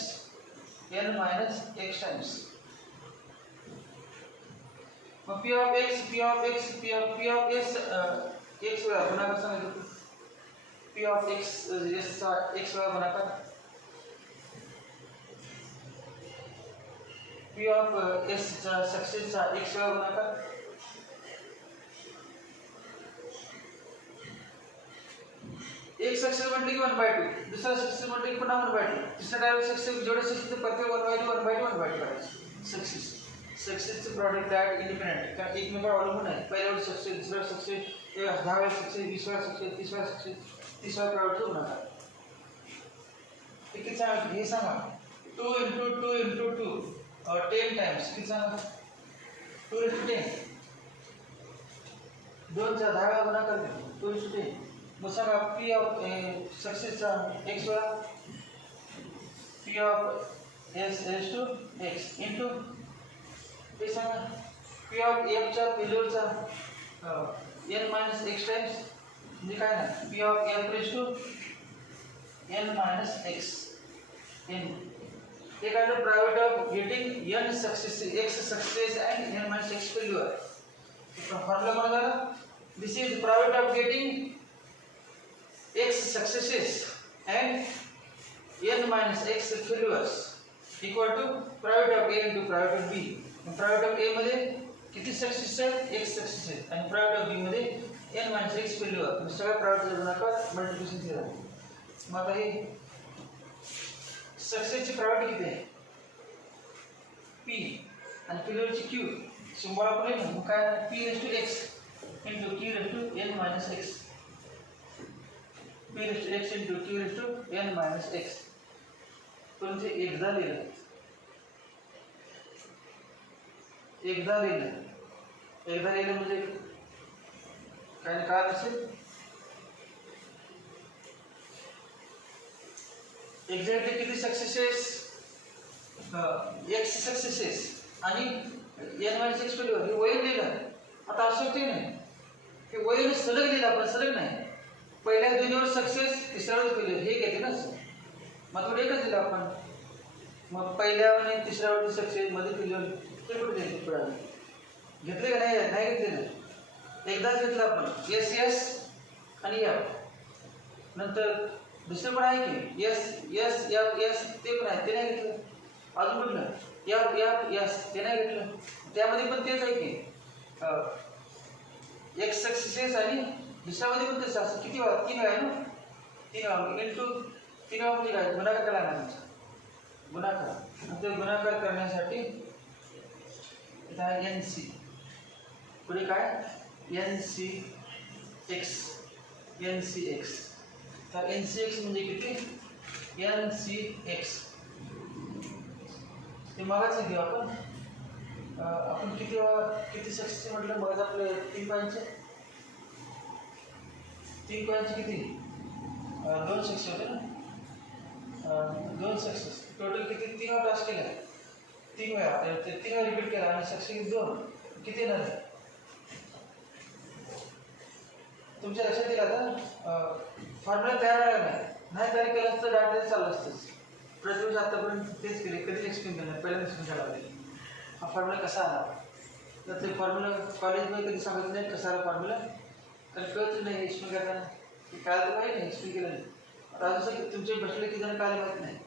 मग p of x p of s x वेळा गुणाकार सांगितलं. p ऑफ x s चा x वेळा गुणाकार. p ऑफ s चा सक्सेसचा x वेळा गुणाकार. एक सक्सेस म्हटलं की 1/2. दुसरा सक्सेस म्हटलं की पुन्हा 1/2. तिसरा डायरेक्ट सक्सेस जेवढे सक्सेस प्रत्येक 1/2 करायचं. सक्सेसचं प्रॉडक्ट डायरेक्ट इंडिपेंडेंट कारण एकमेकांवर अवलंबून आहे. पहिल्या वेळेस सक्सेस, दुसरा सक्सेस, 10 वेळा सक्सेस, 20 वेळा सक्सेस, 30 वेळा सक्सेस, 30 वेळा प्रायव्हेट गुणाकार. किती सांगा? हे सांगा. 2 into 2 into 2 10 टाइम्स. किती सांगा? 2 into 10. 2 चा 10 वेळा गुणाकार केला. 2 into 10. मग सांगा p ऑफ सक्सेसचा x वेळा p of s raised to x into हे सांगा p ऑफ f चा फेल्युअरचा n minus x टाइम्स म्हणजे काय ना p of f raised to n minus x n. हे काय तर private of getting n success x success and n minus x failure. Formula काय झाला? This is private of getting x successes and n minus x failures equal to product of a into product of b. product of a मध्ये किती success आहेत? x success आहेत आणि product of b मध्ये n minus x failure. सगळ्या प्रॉडक्टचा गुणाकार multiplication केला. मग आता हे सक्सेसची प्रायोरिटी किती आहे? p आणि फेल्युअरची q. सिंबल आपण लिहिलं मग काय p raised to x into q raised to n minus x. p raised to x into q raised to n minus x. पण ते एकदा लिहिलं म्हणजे काय असेल? एक्झॅक्टली किती सक्सेसेस? x सक्सेसेस आणि n minus x फेल्युअर. हे वय लिहिलं. आता असं होते नाही की वयने सलग लिहिलं आपण, सलग नाही. पहिल्या दोन्हीवर सक्सेस, तिसऱ्यावर फेल्युअर हे घेते ना. मग थोडं एकच दिलं आपण. मग पहिल्यावर आणि तिसऱ्यावरती सक्सेस मध्ये फेल्युअर ते कुठे द्यायचे? घेतले का नाही? नाही घेतलेलं. एकदाच घेतलं आपण एस एस आणि एफ. नंतर दुसरं पण आहे की एस एस एफ एस, ते पण आहे, ते नाही घेतलं. अजून कुठलं एफ एफ एस, ते नाही घेतलं. त्यामध्ये पण तेच आहे की एक सक्सेसेस आणि दुसऱ्यामध्ये पण तेच असं. किती वेळा? 3 वेळा ना. 3 वेळा इंटू 3 वेळा म्हणजे काय? गुणाकार केला ना. गुणाकार. ते गुणाकार करण्यासाठी एन सी पुढे काय? N C X. तर एन सी एक्स म्हणजे किती? N C X. ते मगाच घेऊ आपण. आपण किती सक्सेस म्हटलं मगाच? आपले 3 पॉईंटचे किती? 2 सक्सेस होते ना. 2 सक्सेस टोटल किती? 3 वेळा टास्क केला. 3 वेळा. 3 वेळा रिपीट केला आणि सक्सेस 2 किती येणार? तुमच्या लक्षात येईल आता. फॉर्म्युला तयार नाही तयार केला असतं डायरेक्ट चाललं असतं. प्रतिवर्ष आतापर्यंत तेच केले. कधी एक्सप्लेन केलं? पहिल्यांदा एक्सप्लेन करावं लागेल. हा फॉर्म्युला कसा आला? तर ते फॉर्म्युला कॉलेजमध्ये कधी सांगितलं नाही कसा आला फॉर्म्युला. कारण कळत नाही एक्सप्लेन करताना. काय तर माहिती नाही, एक्सप्लेन केलं नाही. आता जसं तुमचे बसले की जण काय माहीत नाही.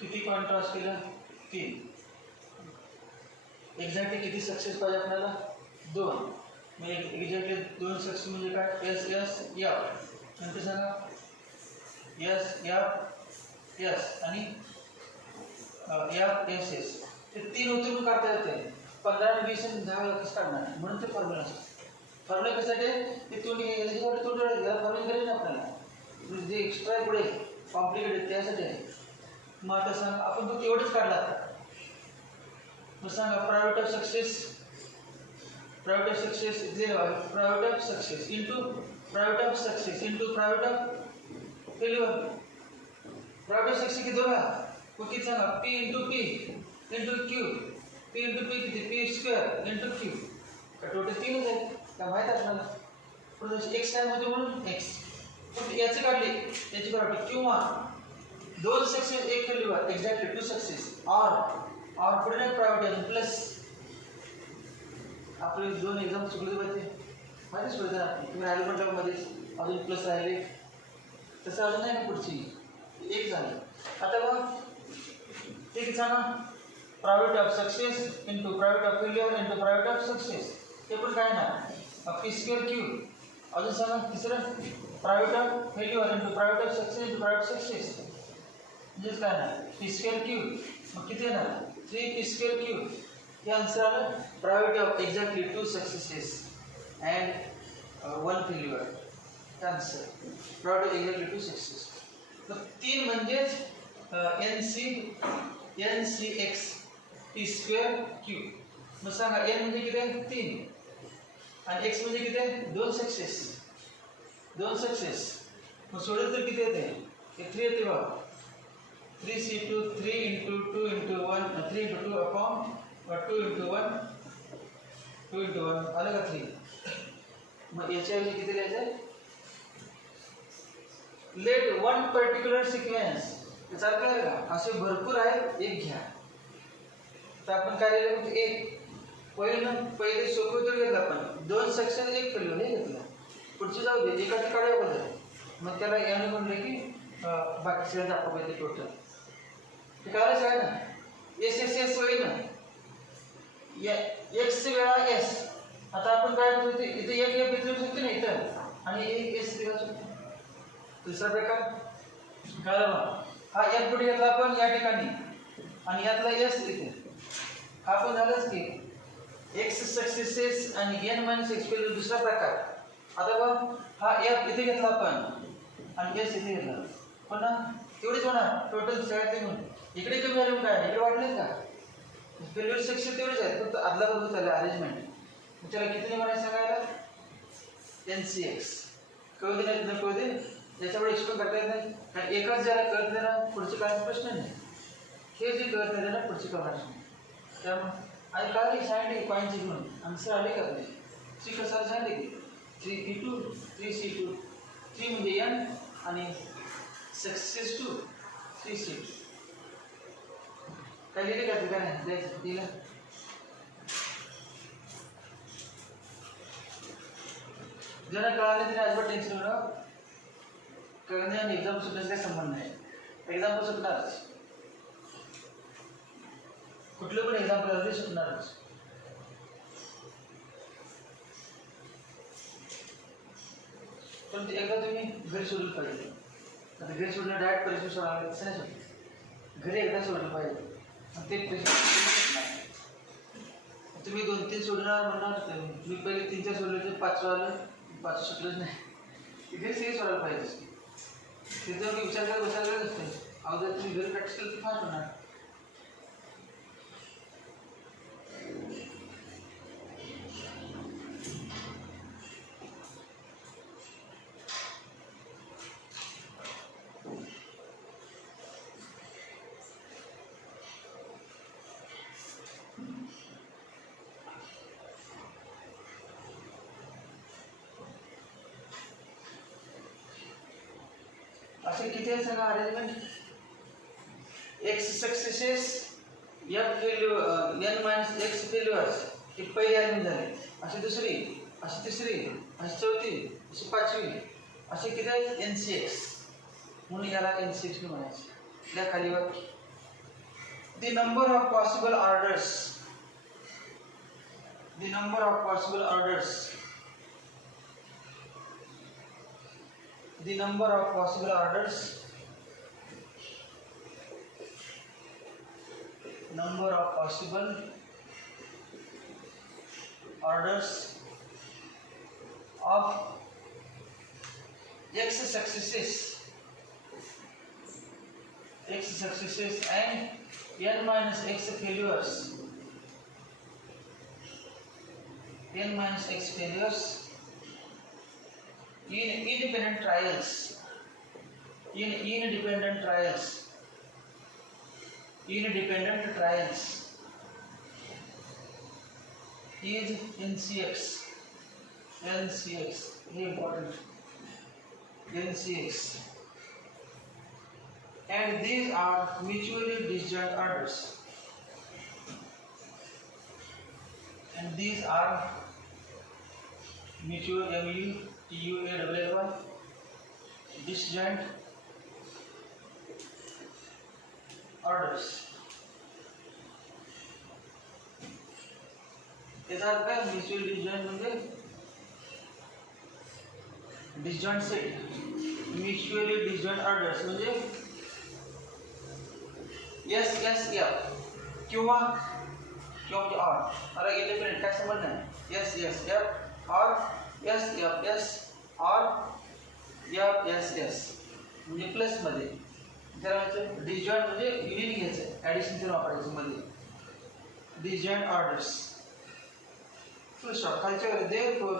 किती कॉन्ट्रास्ट केलं? 3. एक्झॅक्टली किती सक्सेस पाहिजे आपल्याला? 2. मग एक्झॅक्टली 2 सक्सेस म्हणजे काय? S S F. नंतर सांगा एस एफ एस आणि एफ एस एस. ते 3 उतरून काढता येते. 15 आणि 20 आणि 10 कसं काढणार? म्हणून ते फॉर्म्युला असतो. फॉर्म्युला कशासाठी? ते तोंड फॉर्म्युला करेल ना आपल्याला. जे एक्स्ट्रा पुढे कॉम्प्लिकेटेड त्यासाठी आहे. मग आता सांग आपण तो एवढंच काढला. मग सांगा private of success into private of failure. Private of success किती? 2 वेळा. मग किती सांगा? P into Q. P into P किती? P square into Q. का टोटल 3च आहे का माहीत आहे आपल्याला. एक्स काय होते म्हणून एक्स. याची काढली याची प्रायव्हेट किंवा 2 सक्सेस 1 फेल्युअर. एक्झॅक्टली 2 सक्सेस और पुढे प्रायव्हेट प्लस. आपले 2 एक्झाम चुकले पाहिजे माहितीच पडते ना. तुम्ही राहिले म्हटलं मध्ये अजून प्लस राहिले तसं अजून नाही ना. पुढची 1 झाली. आता मग ते किती सांगा? Private of success into private of failure into private of success. ते पण काय ना पी स्क्वेअर क्यू. अजून सांगा तिसरं private of failure into private of success into private success म्हणजेच काय ना पी स्क्वेअर क्यू. मग किती येणार? 3 पी स्क्वेअर क्यू. हे आन्सर आलं. Private of exactly 2 successes and 1 failure. Answer private of exactly 2 success. मग 3 म्हणजेच N C X P square Q. मग सांगा एन म्हणजे किती आहे? 3 आणि एक्स म्हणजे किती आहे? 2 सक्सेस. मग सोडलं तर किती येते? हे 3 येते बघा. 3c2 3 into 2 into 1 3 into 2 upon 2 into 1 आलं का 3. मग याच्याऐवजी किती लिहायचं? लेट वन पर्टिक्युलर सिक्वेन्स याचा अर्थ आहे का असे भरपूर आहेत, एक घ्या. तर आपण काय केलं म्हणजे एक पहिले सोपं उत्तर घेतलं आपण, 2 सेक्शन एक फेल्युअर नाही घेतलं. पुढचे जाऊ दे, एका ठिकाणी बदल मग त्याला याने म्हणलं की बाकीच्या दाखवा पाहिजे टोटल. हे कालच आहे ना, एस एस एस होईल ना, एक्स वेळा एस. आता आपण काय करतो इथे एक एक घेतलं शकतो ना इथं, आणि एक एस लिहू शकतो. दुसरा प्रकार काय हा एक पुढे घेतला आपण या ठिकाणी, आणि यातला एस इथे. हा पण झालंच की एक्स सक्सेसेस आणि एन मायनस एक्स फेल्युअर दुसरा प्रकार. आता बघ हा एफ इथे घेतला आपण आणि एस इथे घेतला, पण ना तेवढीच होणार टोटल सगळ्यात म्हणून. इकडे कमी झाले काय, इकडे वाढले का फेल्युअर सेक्शन तेवढेच आहेत, फक्त आदला बदल झाला अरेंजमेंट. त्याला किती म्हणायचं सांगायला एन सी एक्स. कळू दे नाही कळू दे, त्याच्यामुळे एक्सप्लेन करता येत नाही, कारण एकाच ज्याला कळत नाही ना पुढचे काय प्रश्न नाही. हे जे कळत नाही ना पुढचे करणार नाही. त्यामुळे आणि काय सांगितले पॉईंटचे घेऊन आन्सर आले का नाही. 3 कसा सांगितले की 3P2 3C2, 3 म्हणजे एन आणि सक्सेस 2 3C2. काय लिहिले का ते काय नाही द्यायचं दिलं. ज्यांना कळाले तिने अजिबात टेन्शन घेणं, कळणे आणि एक्झाम सुटण्याचा काही संबंध नाही. एक्झाम पण सुटणारच, कुठलं पण एक्झाम करायला सुटणारच. पण एकदा तुम्ही घरी सोडलं पाहिजे. आता घरी सोडणं डायरेक्ट परीक्षा सोडायला तसं नाही सोडलं, घरी एकदा सोडलं पाहिजे. ते तुम्ही 2-3 सोडणार म्हणणार, मी पहिले 3-4 सोडले तर 5 आलं, 5 सुटलंच नाही. घरी सगळे सोडायला पाहिजे. त्याच्यावर विचार करत बसायला नसते. अगोदर तुम्ही घरी प्रॅक्टिस केलं तर फास्ट होणार. असे किती आहे सांगा arrangement. X successes F failure N minus X failures ही पहिली अरेंजमेंट झाली. अशी दुसरी, अशी तिसरी, अशी चौथी, अशी पाचवी, असे किती आहेत एन सी एक्स. म्हणून याला एन सी एक्स म्हणायचं. त्या खाली were the number of possible orders, the number of possible orders, the number of possible orders, number of possible orders of x successes and n minus x failures, n minus x failures in independent trials, independent trials is NCX, very important, NCX, and these are mutually disjoint orders, and these are mutual MUTUALL disjoint orders. याचा अर्थ काय mutual disjoint म्हणजे disjoint set, mutually disjoint orders म्हणजे S S F किंवा म्हणजे or. आता independent काय समज नाही, एस एस एफ और एस एफ एस और एफ एस एस म्हणजे प्लस मध्ये. त्याला डिसजॉइंट म्हणजे युनिट घ्यायचं, ॲडिशनचं वापरायचं मध्ये. डिसजॉइंट ऑर्डर्स फुल स्टॉप. खालच्या therefore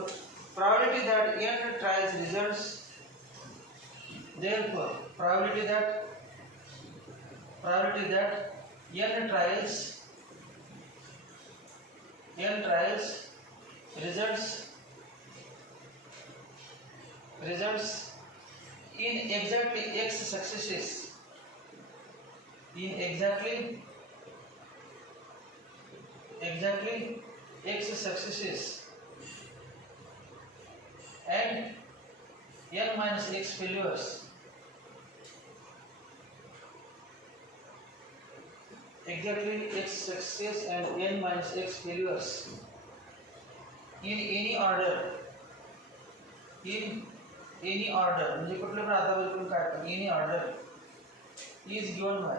probability that n trials results, therefore probability that n trials results in exactly x successes in exactly x successes and n minus x failures. Exactly x successes and n minus x failures in any order. In any order म्हणजे कुठल्या पण आता बरोबर काय करतो any order is given by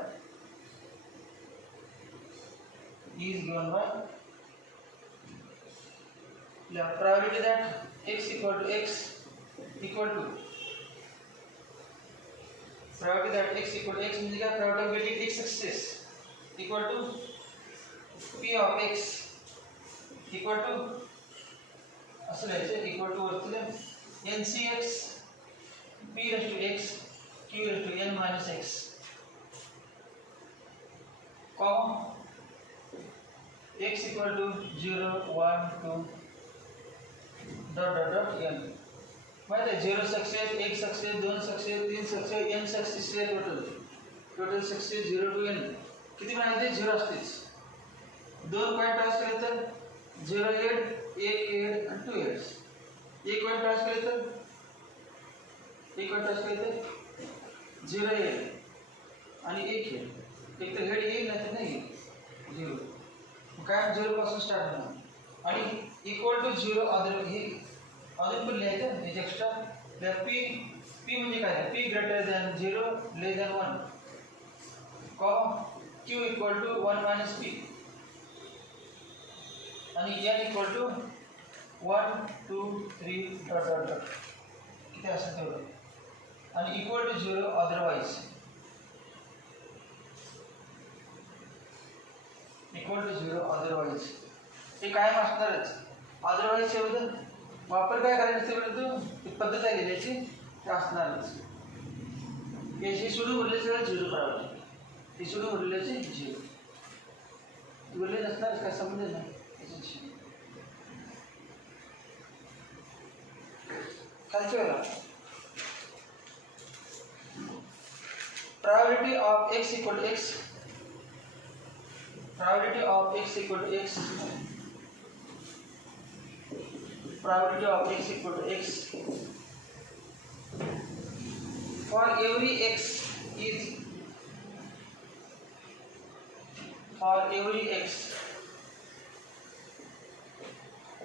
probability that x equal to x equal to probability that x equal to x म्हणजे काय probability of getting x success equal to p of x equal to असं लिहायचं equal to वरती ncx p raised to x q raised to n minus x comma x equal to 0 1 2 n माहिती आहे 0 success 1 success 2 success 3 success n success आहे total success 0 to n किती म्हणायचे 0 असतेच दोन पॉइंट टॉस केले तर 0 8 1 8 आणि 2 8 एक पॉइंट टॉस केले तर 0 येईल आणि 1 येईल एक तर हेड येईल नाही तर नाही येईल 0 काय 0 पासून स्टार्ट होणार आणि इक्वल टू 0 अदर हे अजून पण लिहायचं म्हणजे एक्स्ट्रा तर p म्हणजे काय p greater than 0 less than 1 कॉम q equal to 1 minus p आणि n इक्वल टू 1 2 3 डॉट किती असेल तेवढं आणि इक्वल टू 0 अदरवाइज हे कायम असणारच अदरवाइज शब्द वापर काय करायचं ते परंतु पद्धत आहे लिहिण्याची ते असणारच हे सोडून उरल्याचं 0 करावं हे सोडून उरल्याचे 0 उरले नसणारच काय समजेल नाही probability of x equal to x probability of x equal to x probability of x equal to x for every x is for every x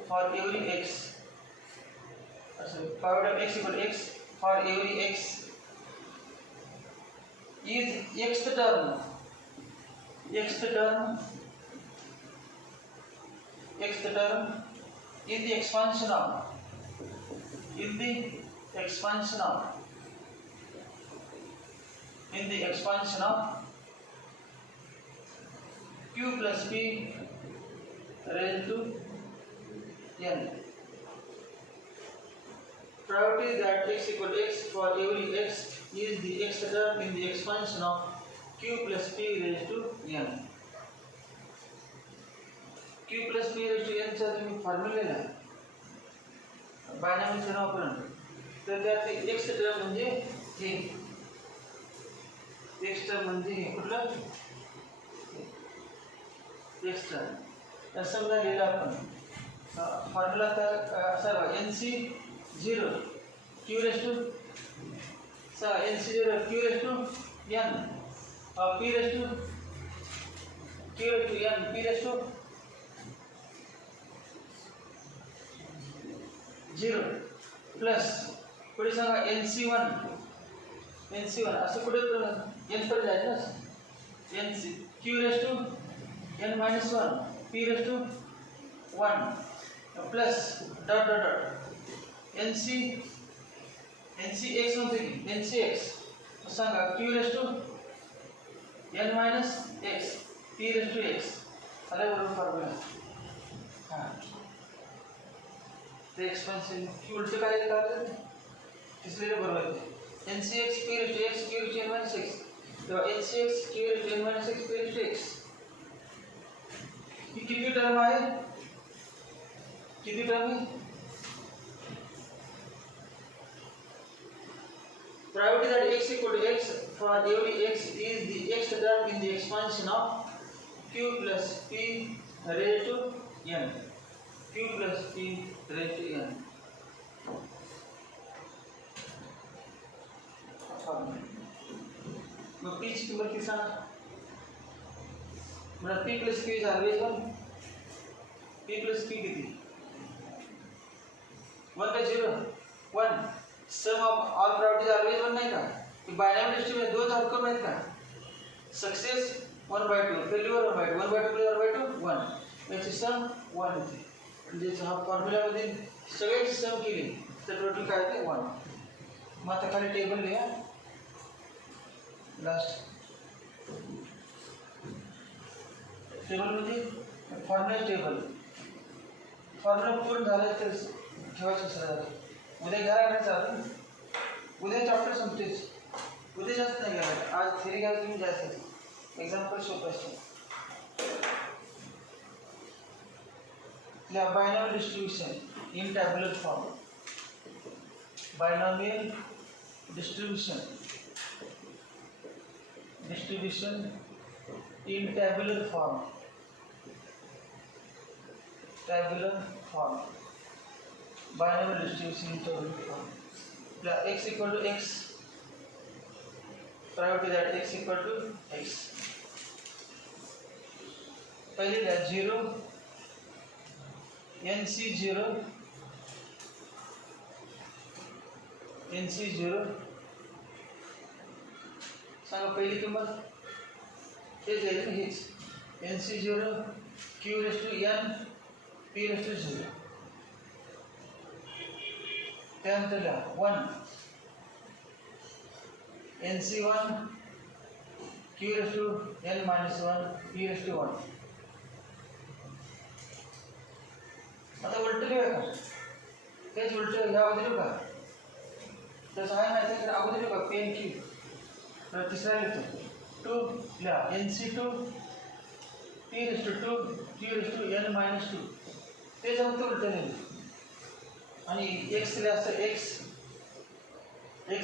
probability of x equal to x for every x is x term in the expansion of q plus p raised to n. Probability that x equal to x for every x is the x term in the expansion of q plus p raised to n. q plus p raised to n चा तुम्ही formula लिहा binomial theorem वापरून तर त्यात x term म्हणजे हे x term म्हणजे हे कुठलं x टर्म तर समजा लिहिला आपण फॉर्म्युला तर असा nc 0 q raised to nc 0 q raised to n p raised to q raised to n p raised to 0 plus पुढे सांगा nc1 असं पुढे n पर जायचं ना nc q raised to n minus 1 p raised to 1 plus dot nc x होते की ncx सांगा q raised to n minus x p raised to x आला बरोबर फॉर्म्युला हां ते एक्सपेंशन q उलट काय लिहिलं इसलिए बरोबर आहे ncx p raised to x q raised to n minus x तो ncx q raised to n minus x p raised to x ही किती टर्म आहे probability that x equal to x for every x is the x term in the expansion of q plus p raised to n. q plus p raised to n. मग p ची किंमत किती सांगा? म्हणजे p plus q is always 1. p plus q किती? 1 का 0? 1. Sum of all probabilities always 1 नाही का? की बायनरी डिस्ट्रीब्यूशन दोन आउटकम आहेत का? Success 1/2, failure 1/2, 1/2 plus 1/2 1. याची सम 1 होते. म्हणजे हा फॉर्म्युला मध्ये सगळ्याची सम केली तर टोटल काय येते 1. मग आता खाली टेबल लिहा. लास्ट टेबल म्हणजे फॉर्म्युला टेबल. फॉर्म्युला पूर्ण झालं तर ठेवायचं सर. उद्या घ्या नाही चालेल. उद्या चॅप्टर संपतेच. उद्या जास्त नाही घ्यायला. आज थेरी घ्यायला तुम्ही जास्त. एक्झाम्पल सोपं असतं. Binomial distribution in tabular form. Binomial distribution in tabular form. Binomial distribution in tabular form. X equal to x. Prior to that, x equal to x. पहले that 0. NC0 सांगा पहिली किंमत हेच आहे ना. हेच NC0 Q raised to n P raised to 0. त्यानंतर 1 NC1 Q raised to n minus 1 P raised to 1. आता उलट लिहूया का? तेच उलट ह्या अगोदर लिहू का? तसं आहे माहिती आहे. अगोदर लिहू का? Pen Q. तर तिसरा लिहितो 2 लिहा. NC2 P raised to 2 Q raised to n minus 2. ते फक्त उलट लिहिलं. आणि x लिहा असतं x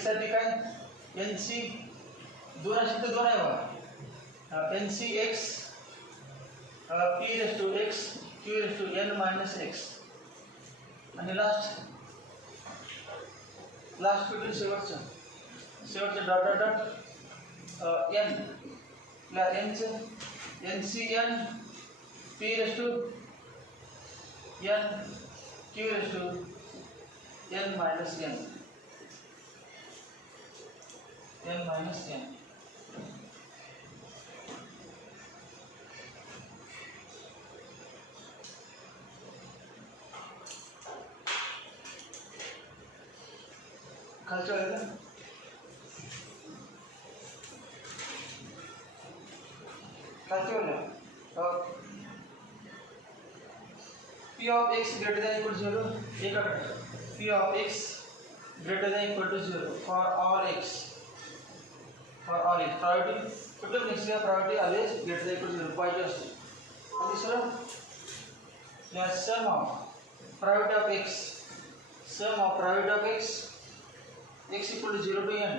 साठी काय? NC 2 असेल तर 2 आहे बघा. NCx P raised to x Q raised to n minus x. आणि लास्ट टोटल शेवटचं डॉट n ला nचं NCn P raised to n Q raised to n minus n. खालच्या वेळेला P of x greater than equal to 0. P of x greater than equal to 0 for all x. Priority total next year priority always greater than equal to 0. पाहिजे असते. आणि दुसरं sum of priority of x x equal to 0 to n.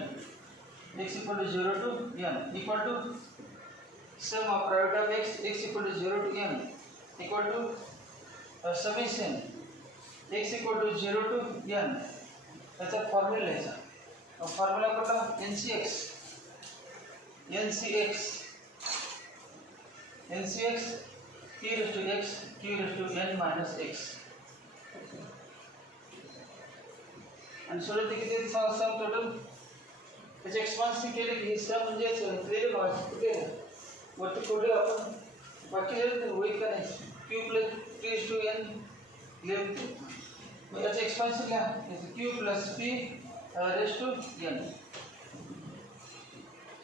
X equal to 0 to n equal to sum of priority of x equal to 0 to n equal to summation x equal to 0 to n. त्याचा formula लिहायचा. Formula कुठला? NCx P raised to x Q raised to n minus x. आणि सोडत किती sum total त्याचे expansion केले की सम म्हणजे क्लिअर व्हायचं. कुठे वरती कुठे आपण बाकी होईल का नाही? Q plus P raised to n लिहितो. मग याचं एक्सपान्शन लिहा. Q plus P raised to n.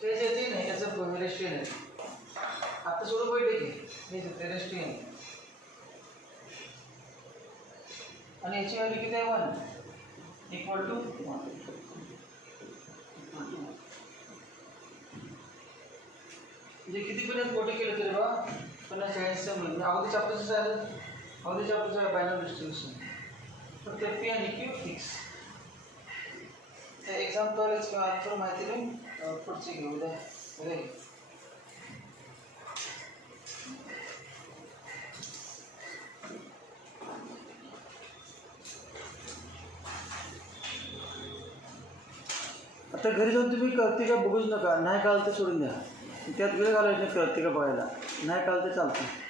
ते जे ते नाही याचं रेस्ट टू n. आता सोडून पडले की हे रेस्ट टू n. आणि याची व्हॅल्यू किती आहे? 1 equal to 1. म्हणजे कितीपर्यंत मोठे केले तरी बा 50-40 मिळून. अगोदर चॅप्टरचं झालं. अगोदर चॅप्टरचं बायनरी डिस्ट्रीब्युशन. फक्त P आणि Q फिक्स. त्या एक्झाम कॉलेज किंवा आन्सर माहिती नाही. पुढचे घेऊ उद्या उद्या घे. आता घरी जाऊन तुम्ही करते का बघूच नका, नाही काल तर सोडून द्या. त्यात वेळ घालायचं नाही करते का बघायला, नाही काल तर चालतं.